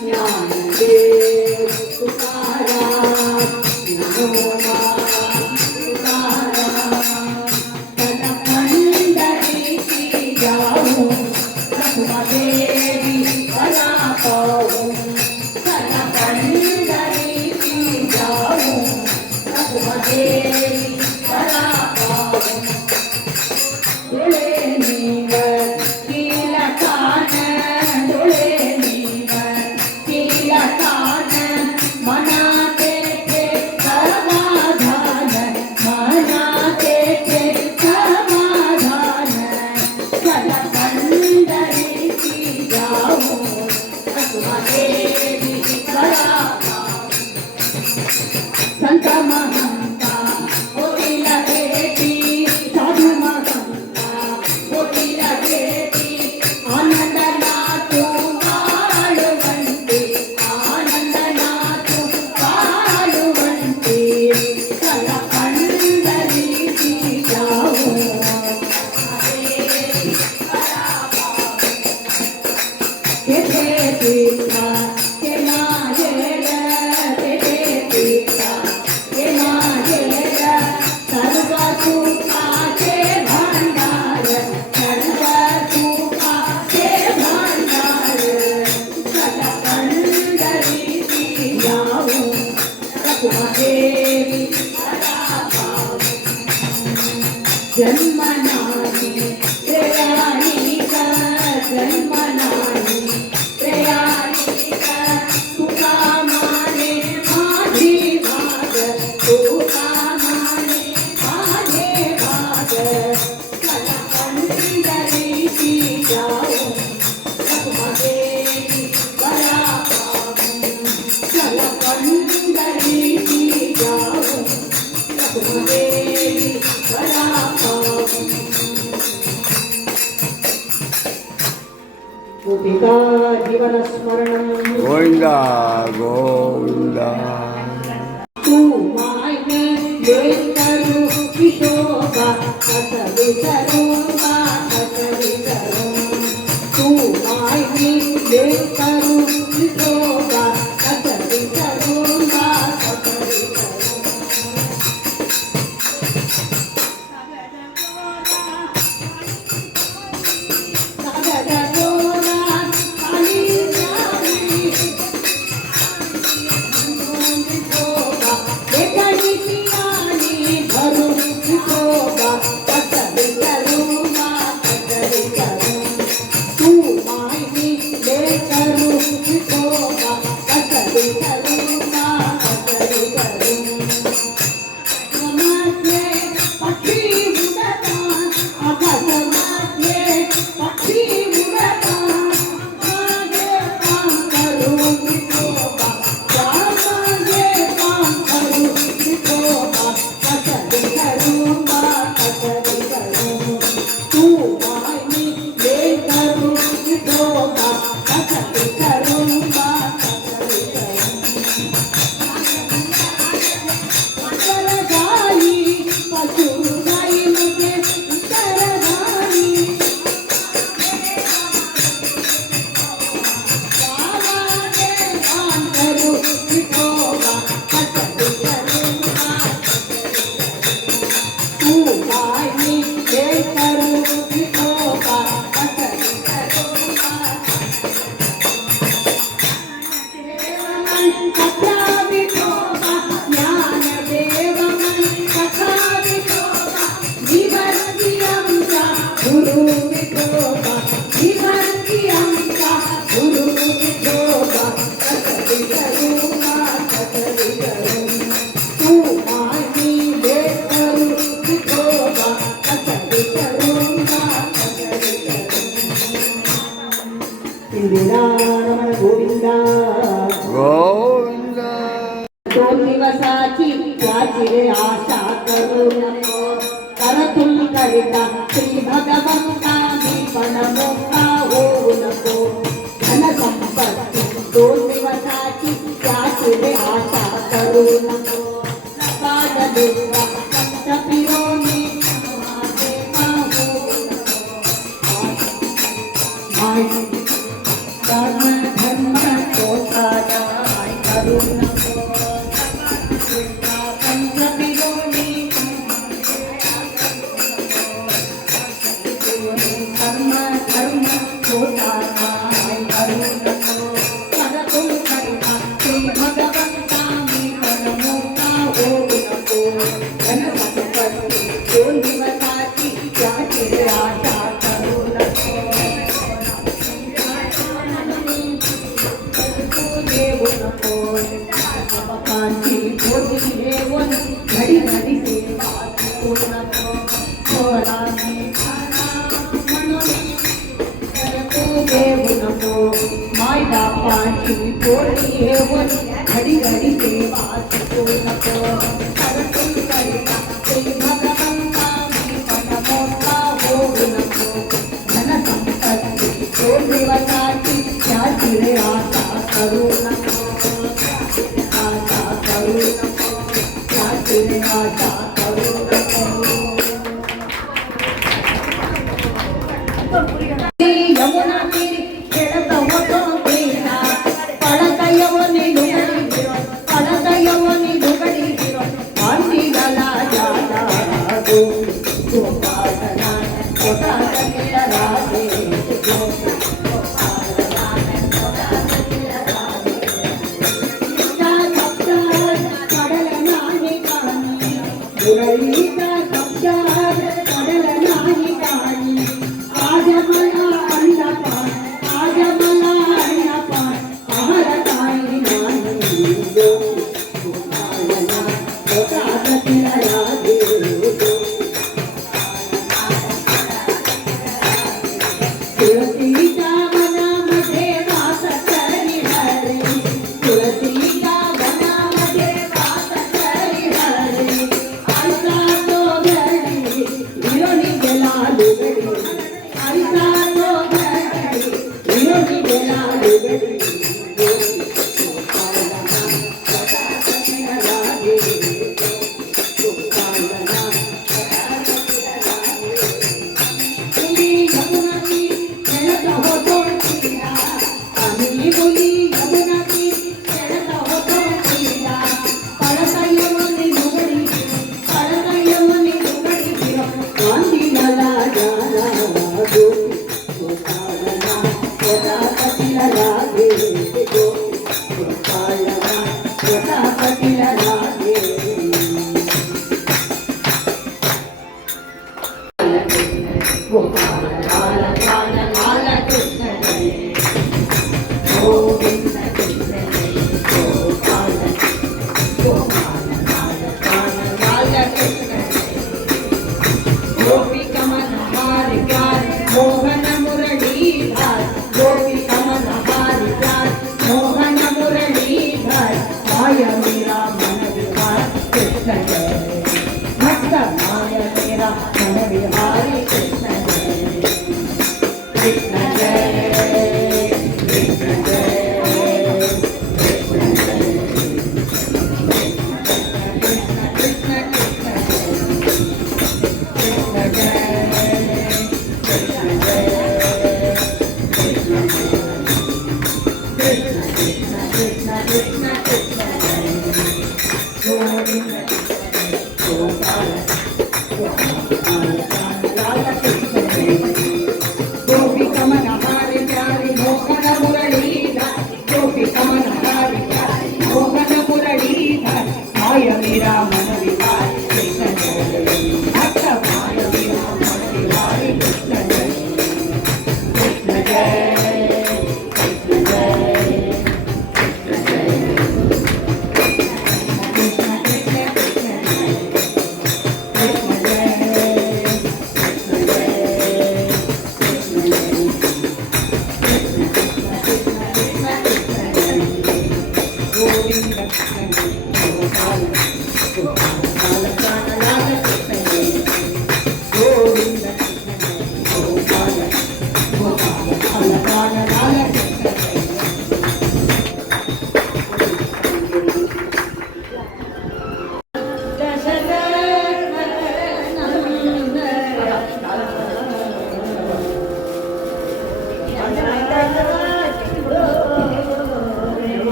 ಜ್ಞಾನದೇವ ತುಕಾರಾಮ ಜ್ಞಾನೋಬ ತನ ಪಂಡರೀತಿ ಜಾವು ರಘುಮದೇವಿ ಬಲಾಪಾವು ತನ ಪಂಡರೀತಿ ಜಾವು ರಘುಮದೇವಿ ಬಲಾಪಾವು ದುಳೆ ನೀವ ಕೀಲಕಾನ ದುಳೆ ನೀವ ಕೀಲಕಾನ ಮನಾತೆ ಸಮಾಧಾನ ಮನಾತೆ ಸಮಾಧಾನ ಕಲ ಪಂಡರೀತಿ ಜಾವು ರಘುಮದೇವಿ ಬಲಾಪಾವು ಸಂತ ಮಹಂತ ಹೋಗಿಲ ಭೇಟಿ ಸಾಧು ಮಹಂತ ಹೋಗಿಲ ಭೇಟಿ ಆನಂದನಾಥು ಬಾಳುವಂತೆ ಆನಂದನಾಥು ಬಾಳುವಂತೆ ಕಲ ಪಂಡರೀತಿ ಜಾವು ಕೆತೆ ತೀರ್ಥ ಕೆನಾಜೇಡ ಕೆತೆ ತೀರ್ಥ ಕೆನಾಜೇಡ ಸರ್ವ ಸುಖಾಚೆ ಭಂಡಾರ ಸರ್ವ ಸುಖಾಚೆ ಭಂಡಾರ ಕಲ ಪಂಡರೀತಿ ಜಾವು ರಘುಮದೇವಿ ಬಲಾಪಾವು ಜನ್ಮನಾಗಿ ತ್ರಯಾಣಿಕ ಜನ್ಮನಾಗಿ ತ್ರಯಾಣಿಕ ತುಕಾಮಾನೆ ಮಾಧಿ ಭಾಗ ತುಕಾಮಾನೆ ಮಾಧಿ ಭಾಗ ಕಲ ಪಂಡರೀತಿ ಜಾವು ರಘುಮದೇವಿ ಬಲಾಪಾವು ಕಲ ಪಂಡರೀತಿ ಜಾವು ರಘುಮದೇವಿ ಬಲಾಪಾವು ಗೋಪಿಕಾ ಜೀವನ ಸ್ಮರಣಂ ಗೋವಿಂದ ಗೋವಿಂದ तू माय में ले करू किशोबा कसबे करूंगा कसबे करूं तू माय में ले करू किशोबा मायनी लेकरू विठोबा कसरी करूंगा कसरी करूंगा आकाशमाते पक्षी उडता आकाशमाते पक्षी उडता मागे काम करू विठोबा मागे काम करू विठोबा कसरी करूंगा कसरी करूंगा तू मायनी लेकरू विठोबा कसरी करूंगा कसरी करूंगा गाई पशु गाई मुझे गाई गावागे काम करू विठोबा कसरी करूंगा तू मायनी लेकरू विठोबा कसरी करूंगा कथा विठोबा ज्ञानदेव मन कथा विठोबा जीवनची आमचा गुरु विठोबा जीवनची आमचा गुरु विठोबा कसरी करूंगा कसरी करूंगा तू मायनी लेकरू विठोबा कसरी करूंगा कसरी करूंगा गोविंदा गोविंदा दोन दिवसाची याची रे आशा करू नको करतुल करिता श्री भगवंता मी पण मोठा होऊ नको धन संपत्ती दोन दिवसाची याची रे आशा करू नको पाद दुर्गा संत पिरोनी माझे पाहू नको कर्म धर्म कोठादाय करू नको पंच पिरोनी कर्म धर्म कोठादाय करू नको करतुल करिता श्री भगवंता मी पण मोठा होऊ नको धन संपत्ती दोन दिवसाची याची रे आशा करू नको देव नको बापांची पोटी देऊन घडी घडी सेवा करू नको थोराने म्हणून करतो देव नको माय बापांची पोटी देऊन घडी घडी सेवा करू नको करतो करिता श्री भगवंता मी पण मोठा होऊ नको धन संपत्ती दोन दिवसाची याची रे आशा करू नको आशा करू नको याची रे आशा करू नको यमुना तीरी खेळत होतो क्रीडा पडत यवनी लुगडी गिरण पडत यवनी लुगडी गिरण पांडी गला जाला गो गोपाळना कोटा केला राधे मुरळीचा कब्जात पडल नाही गाणी आज मला अन्नपान आज मला अन्नपान आहार काही नाही गोपाळना पोटात तिला राधे तुळशीच्या वनामध्ये वास करी हरी तुळशीच्या वनामध्ये वास करी हरी आईचा तो घरी विरोधी गेला लुगडी आईचा तो घरी विरोधी गेला लुगडी गोपाळना पोटात तिला राधे गोपाळना पोटात तिला राधे मुली यमुनाची खेळत होतो क्रीडा आम्ही मुली यमुनाची खेळत होतो क्रीडा पडत यमुनी लुगडी पडत यमुनी लुगडी फिरत गांधी मला जाला गो गोपाळना पोटात तिला राधे गोपाळना पोटात तिला राधे गोपाळ लाल लाल लाल कृष्ण गोपी कमन हमारे प्यारे मोहन मुरलीधर गोपी कमन हमारे प्यारे मोहन मुरलीधर आय मेरा मन विहारी कृष्ण जय भक्त आय मेरा मन विहारी कृष्ण जय कृष्ण जय कृष्ण जय कृष्ण कृष्ण कृष्ण कृष्ण जय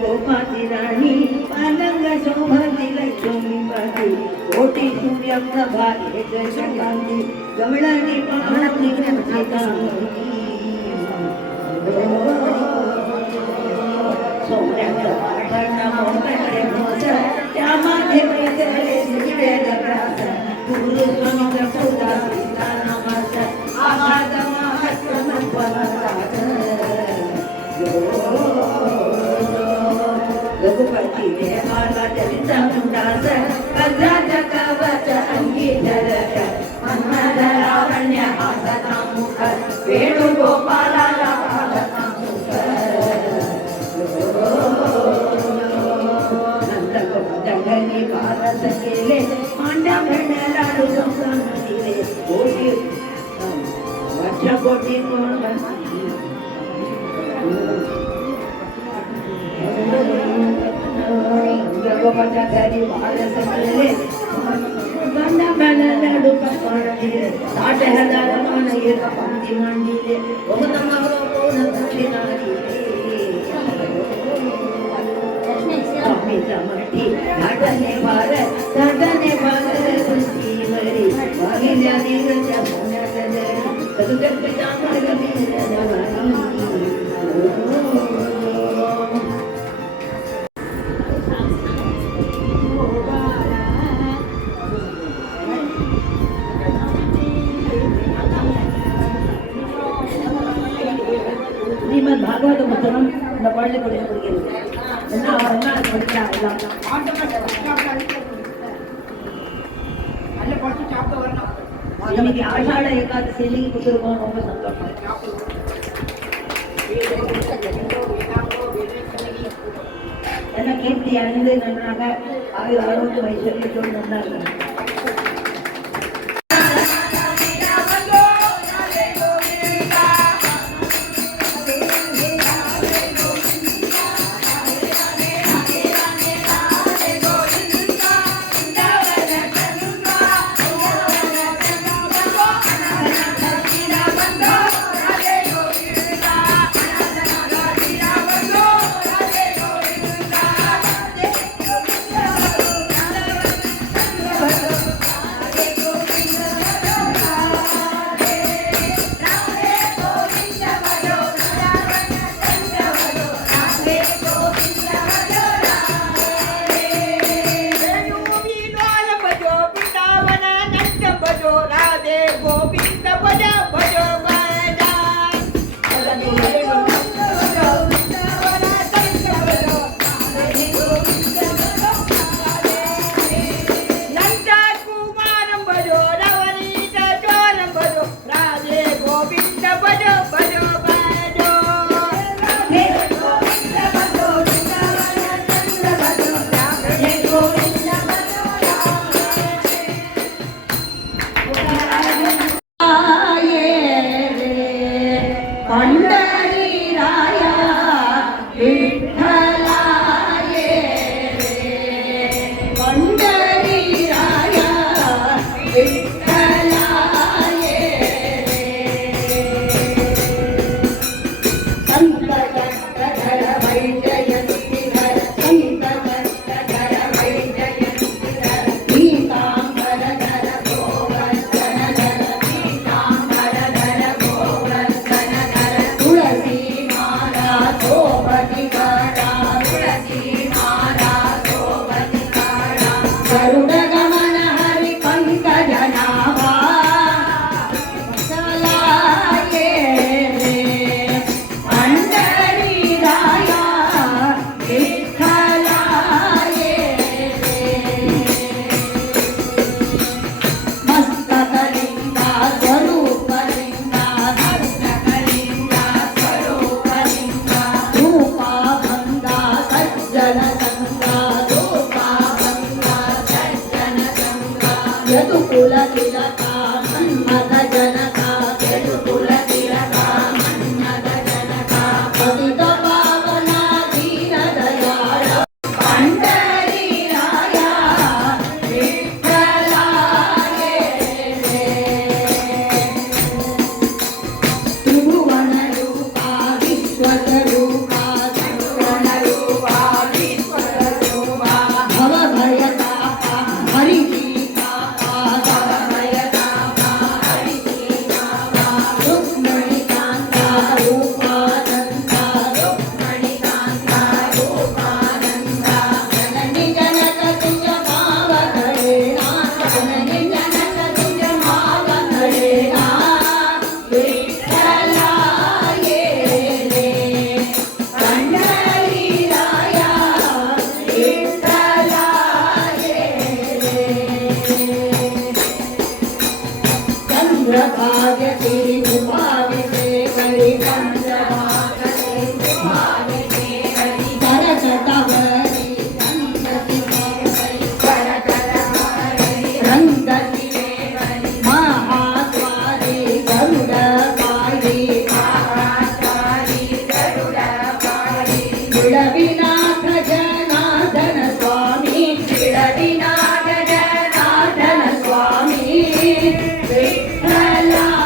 गोपाती राणी पालंग शोभती लक्ष्मी पाती कोटी सूर्य प्रभा एक शकांती गवळणी पाहती सोन्याचं आभरण मोहरे मोस त्यामध्ये वेगळे वेद प्रास गुरु स्वामी सुधा सीता नमस आहाद महत्व परात रघुपती देवाला चरिता मुंडास कजाच कवच अंगी धरत मन्मथ लावण्य हासता मुख वेणुगोपालाला पाहता मुख नंदगोपदंडनी पारस केले मांड्या भेटला रुजवून दिले कोटी वज्र कोटी गोपाच्या घरी वारस केले गंडा बेलू पकडले 60,000 मन एक पंक्ती मांडले बहुत मगरो कोण दक्षिणा दिले स्वामीचा मठी घाटने भार सृष्टीवरी वाहिल्या नीरच्या सोन्याच्या जरी सदुगतीचा मार्ग ಭಾಗವತ ಮುದ್ರಣ ಪಳ್ಳಿ ಕೊಡಿಗೆ ನಿಮಗೆ ಆಷಾಢ ಏಕಾದಶಿಯಲ್ಲಿ ಕುದುರ್ಕೊಂಡು ಹೋಗೋ ಸಂತೋಷ ನನ್ನ ಕೀರ್ತಿ ಅಲ್ಲಿಂದ ನನ್ನಾಗ ಆರೋಗ್ಯ ಐಶ್ವರ್ಯ ನನ್ನಾಗ ಗೋವಿಂದ ಭಜ ಭಜ ಭಜ ನಂದ ಕುಮಾರಂ ಭಜೋ ರವನೀತ ಚೋರಂ ಭಜೋ ರಾಧೆ ಗೋವಿಂದ ಭಜ ಭಜ ಭಜೋ पंढरीराय विठ्ठलाय पंढरीराय विठ्ठलाय संत चक्रधर वैजयंतीधर संत चक्रधर वैजयंतीधर पीतांबर धर गोवर्धन धर पीतांबर धर गोवर्धन धर तुलसी माला शोभति करा तुलसी माला शोभति करा गरुड गमन हरि पंकज नाभा चलाये रे पंढरीराय विठ्ठलाय रे मस्तकलिंगा स्वरूपलिंगा मस्तकलिंगा स्वरूपलिंगा रूपाभंगा सज्जन संगा रूपाभंगा सज्जन संगा यदुकुल तिलका मन्मथ जनका यदुकुल तिलका मन्मथ जनका पतित पावना दीन दयाळ पंढरीराय विठ्ठलाय रे त्रिभुवन रूपा विश्वस्वरूपा त्रिभुवन रूपा विश्वस्वरूपा भवभयतापा हरिजीतापा भवभयतापा हरिजीतापा रुक्मणिकान्ता रूपानन्दा रुक्मणिकान्ता रूपानन्दा जननि जनक तुझ मावघळे जननि जनक तुझ मावघळे विठ्ठलाय रे पंढरीराय विठ्ठलाय रे चंद्रभागति उपाविते करि चंद्रभागति उपाविते करि करकटहरि रंगति करि करकटहरि रंगति करि महाद्वारि गरुडपाणि महाद्वारि गरुडपाणि बिळविनाथ जनार्दन स्वामी बिळविनाथ जनार्दन स्वामी विठ्ठलाय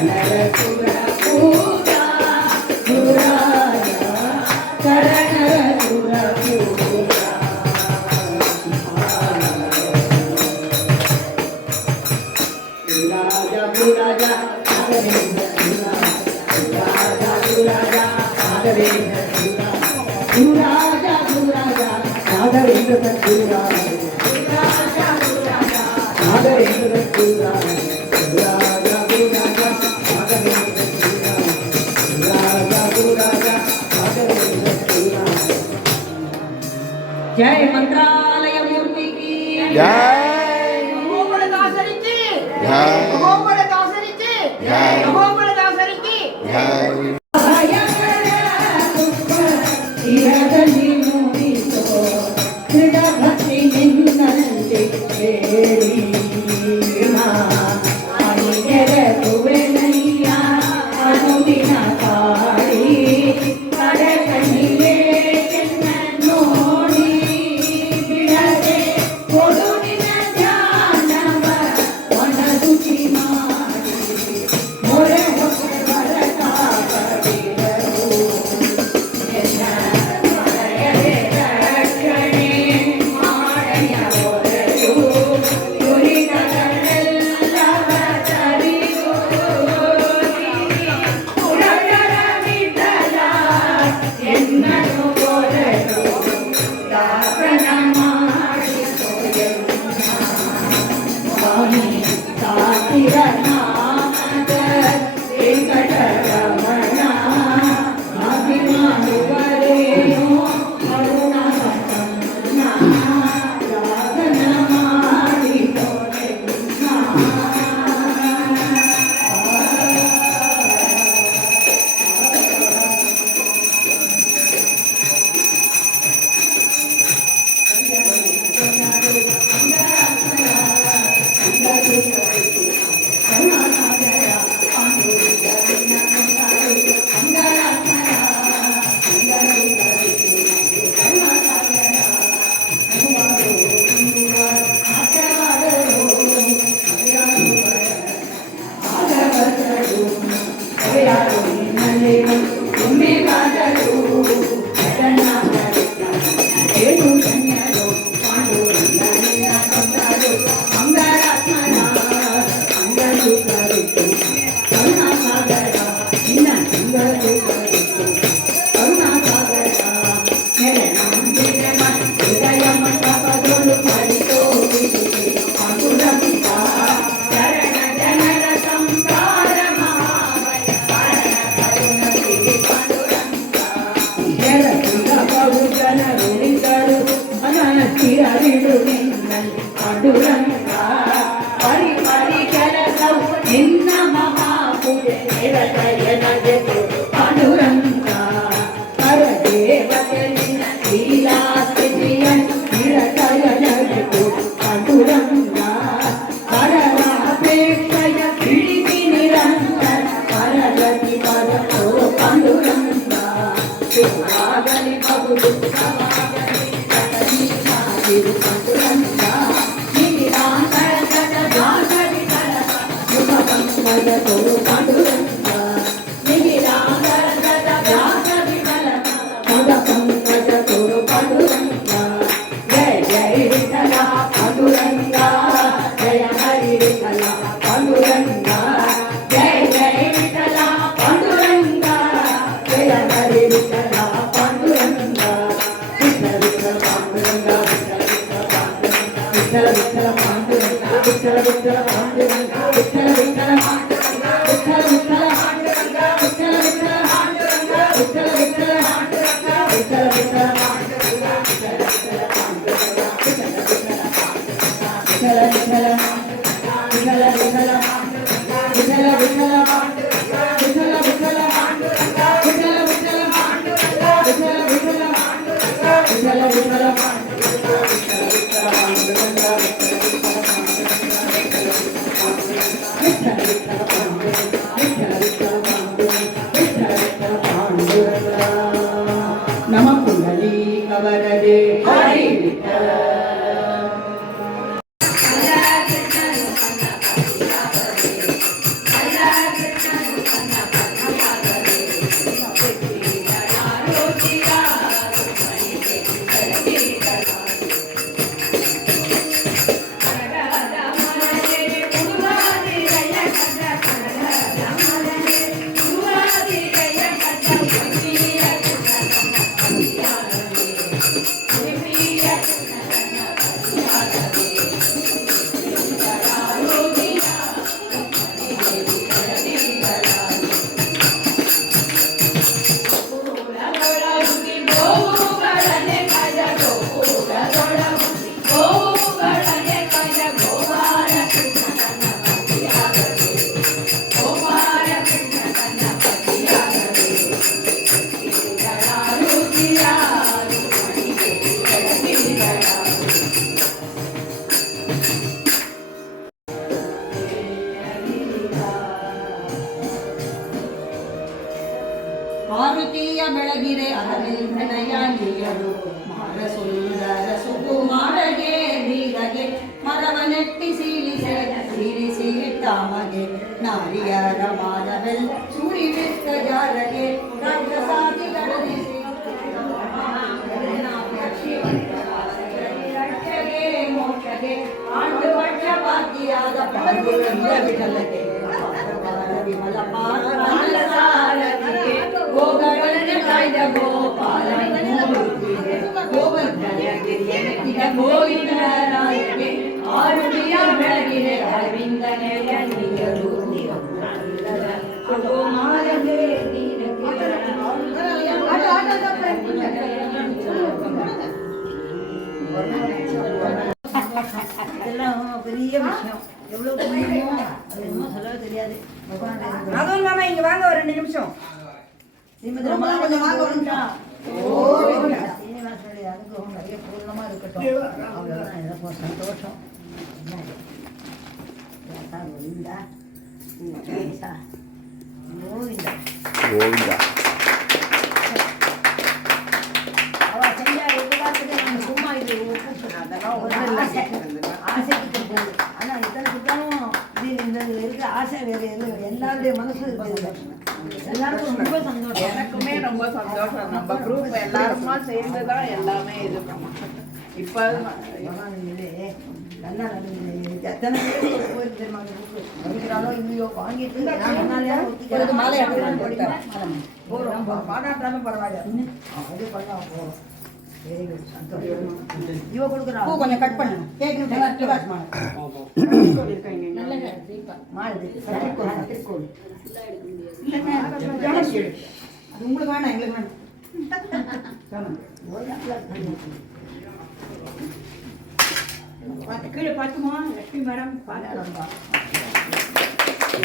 ಶರಣರ ಸುರ ಪೂಜ ಗುರುರಾಜ ಶರಣರ ಸುರ ಪೂಜ ಗುರುರಾಜ ಗುರುರಾಜ ನಾಗವೇಂದ್ರ ಗುರುರಾಜ ಗುರುರಾಜ ನಾಗವೇಂದ್ರ ಗುರುರಾಜ ಗುರುರಾಜ ನಾಗವೇಂದ್ರ ಗುರುರಾಜ ನಾಗವೇಂದ್ರ ಗುರುರಾಜ ಗುರುರಾಜ ಗುರುರಾಜ ನಾಗವೇಂದ್ರ ಗುರುರಾಜ ಗುರುರಾಜ ನಾಗವೇಂದ್ರ ಗುರುರಾಜ ಜಯ ಮಂತ್ರಾಲಯ ಮೂರ್ತಿ ಕಿ ಜೈ ಗೋಪಾಲದಾಸರಿಗೆ ಜೈ ಗೋಪಾಲದಾಸರಿಗೆ ಜೈ ಗೋಪಾಲದಾಸರಿಗೆ ಜೈ ಇರದಲ್ಲಿ ಮೂಡಿಸೋ ದೃಢ ಭಕ್ತಿ ನಿನ್ನಂತೆ ಹೇಳಿ ಅಣಿಗೆರಗುವೆನಯ್ಯ ಅನುದಿನ ಕಾಡಿ ಕಡಕಣಿಗೆ ನೋಡಿ ಬಿಡದೆ ಕೊಡು ನಿನ್ನ ಧ್ಯಾನವ ಒಣಗುಚಿ ಮಾಡಿ ಮೊರೆ ಹೊಸವರ ಕಾಪಡಿರಲು ನಿನ್ನ ಮಹಾಪುರೆ ಪಾಂಡುರಂಗ ಪರದೇವತೆ ನಿನ್ನ ಲೀಲಾಸ್ಥಿತಿಯನ್ ನಿರತಯನಗು ಪಾಂಡುರಂಗ ಪರರಾಪೇಕ್ಷಯ ಹಿಡಿಸಿ ನಿರಂತರ ಪರಗತಿ ಪರತೋ ಪಾಂಡುರಂಗ ಸುಖಾಗಲಿ ಬಹುದು ಸುಖವಾಗಲಿ ಕಟನಿ ಮಾಡಿರು ಪಾಂಡುರಂಗ ನಿರಾಂತರ ಜಟ ಜಾಗರಿ ಕರಪ ಸುಖ ಪಂಕಜ ತೋರು ಪಾಂಡುರಂಗ ನಿರಾಂತರ ಜಟ ಜಾಗರಿ ಕರಪ ಸುಖ ಪಂಕಜ ತೋರು ಪಾಂಡುರಂಗ ಜಯ ಜಯ ವಿಠಲ ಪಾಂಡುರಂಗ ಜಯ ಹರಿ ವಿಠಲ ಪಾಂಡುರಂಗ ಜಯ ಜಯ ವಿಠಲ ಪಾಂಡುರಂಗ ಜಯ ಹರಿ ವಿಠಲ ಪಾಂಡುರಂಗ ವಿಠಲ ವಿಠಲ ಪಾಂಡುರಂಗ ವಿಠಲ ವಿಠಲ ಪಾಂಡುರಂಗ ವಿಠಲ ವಿಠಲ ಪಾಂಡುರಂಗ ವಿಠಲ ವಿಠಲ ಪಾಂಡುರಂಗ ವಿಠಲ ವಿಠಲ ಪಾಂಡುರಂಗ ವಿಠಲ ವಿಠಲ ಪಾಂಡುರಂಗ ವಿಠಲ ವಿಠಲ ಪಾಂಡುರಂಗ ವಿಠಲ ವಿಠಲ ಪಾಂಡುರಂಗ ವಿಠಲ ವಿಠಲ ವಿಠಲ ವಿಠಲ ವಿಠಲ ವಿಠಲ ಪಾಂಡುರಂಗ ವಿಠಲ ವಿಠಲ ಪಾಂಡುರಂಗ ವಿಠಲ ವಿಠಲ ಪಾಂಡುರಂಗ ವಿಠಲ ವಿಠಲ ಪಾಂಡುರಂಗ ವಿಠಲ ವಿಠಲ ಪಾಂಡುರಂಗ ನಮ ಕುಂಡಲಿ ಕವರದೆ ಹರಿ ವಿಠಲ ಕೃಷ್ಣ ಮಾರುತಿಯ ಬೆಳಗಿರೆ ಅರವಿಂದನಯಾಗಿಯರು ಮಾರ ಸುಂದರ ಸುಕುಮಾರಗೆ ಧೀರಗೆ ಮರವ ನೆಟ್ಟಿ ಸೀಳಿಸಿ ಇಟ್ಟಾಮಗೆ ನಾರಿಯರ ಮಾನವೆಲ್ಲ ಸೂರಿ ಬಿಟ್ಟ ಜಾರಗೆ ರಾಜಸಾದಿಗಳನಿಸಿ ಮೋಕ್ಷಗೆ ಆಂಡು ಪಕ್ಷಪಾತಿಯಾದ ಪಾಂಡುರಂಗ ವಿಠಲಗೆ ವಿಮಲ ಪಾರಸಾರದಿಗೆ ಗೋಗಳನ್ನ ಕಾಯ್ದ ಗೋಪಾಲನಿಗೆ ಗೋವರ್ಧನಗಿರಿಯ ಗೋವಿಂದರಾಯಗೆ ಆರುತಿಯ ಬೆಳಗಿರೆ ಅರವಿಂದನೆಯರು ಕುಮಾರಗೆ இதெல்லாம் பெரிய விஷயம் எவ்வளோ புண்ணியமோ அது இன்னும் சொல்ல தெரியாது. அதுவும் மாமா இங்க வாங்க ஒரு 2 நிமிஷம். ரொம்ப கொஞ்சம் வாங்க ஒரு நிமிஷம். சீனிவாசனுடைய அனுகிரகம் நிறைய பூர்ணமா இருக்கட்டும். அவ்வளோதான் எனக்கு சந்தோஷம். கோவிந்தா கோவிந்தா கோவிந்தா. அவ செஞ்ச உபகாரத்துக்கு நம்ம சும்மா இது அதெல்லாம் ஒரு ஆசைக்கு போகுது. ஆனா இத்தனை சுத்தமும் இந்த இருக்க ஆசை வேறு எதுவும் எல்லாருடைய மனசு இருக்குது. எல்லாருக்கும் ரொம்ப சந்தோஷம். எனக்குமே ரொம்ப சந்தோஷம். நம்ம குரூப் எல்லாருமா சேர்ந்துதான் எல்லாமே இது பண்ணோம். இப்ப நல்லா எத்தனை பேர் போயிருக்கு தெரியுமா? படிக்கிறாலோ இல்லையோ வாங்கிட்டு மாலை பாடாட்டாலும் பரவாயில்ல அது பண்ணா போகும். இவ கொடுக்குறா கொஞ்சம் கட் பண்ணு அது உங்களுக்கு வேணாம் எங்களுக்கு வேணும். பார்த்து கீழே பார்த்துமா லட்சுமி மேடம் பார்த்து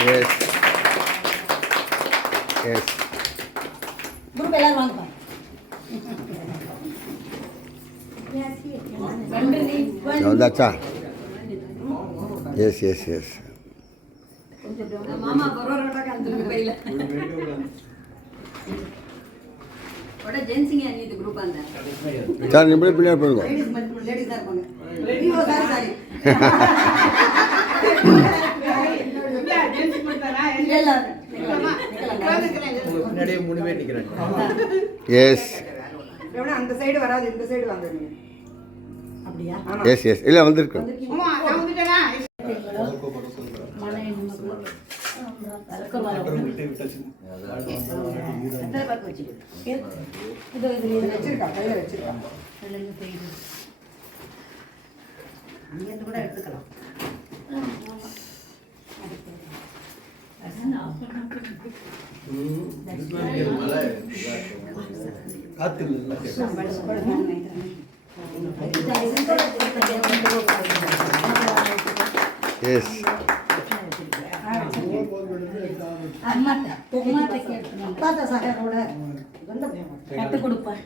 Yes. Yes. குரூப் எல்லாரும் வாங்கப்பா. வந்தாச்சா? Yes, yes, yes. மாமா பரோரோட கலந்துருக்கு பையில ஒட ஜென்சிங்க அன்னிது குரூப் அந்த சார் நிமிட பின்னாடி போடுங்க. லேடிஸ் தான் இருப்பாங்க. ஐயோ சாரி முன்னாடியே 3 பேர் நிக்கிறாங்க. எஸ் அந்த சைடு வராது, இந்த சைடு வாங்க நீங்க. அப்படியா? எஸ் எஸ் இல்லை வந்திருக்கோம். அம்மா நான் வந்துட்டேனா? வச்சிருக்கா கையில வச்சிருக்கா. இங்கிருந்து கூட எடுத்துக்கலாம். எஸ் கட்டு கொடுப்பேன்.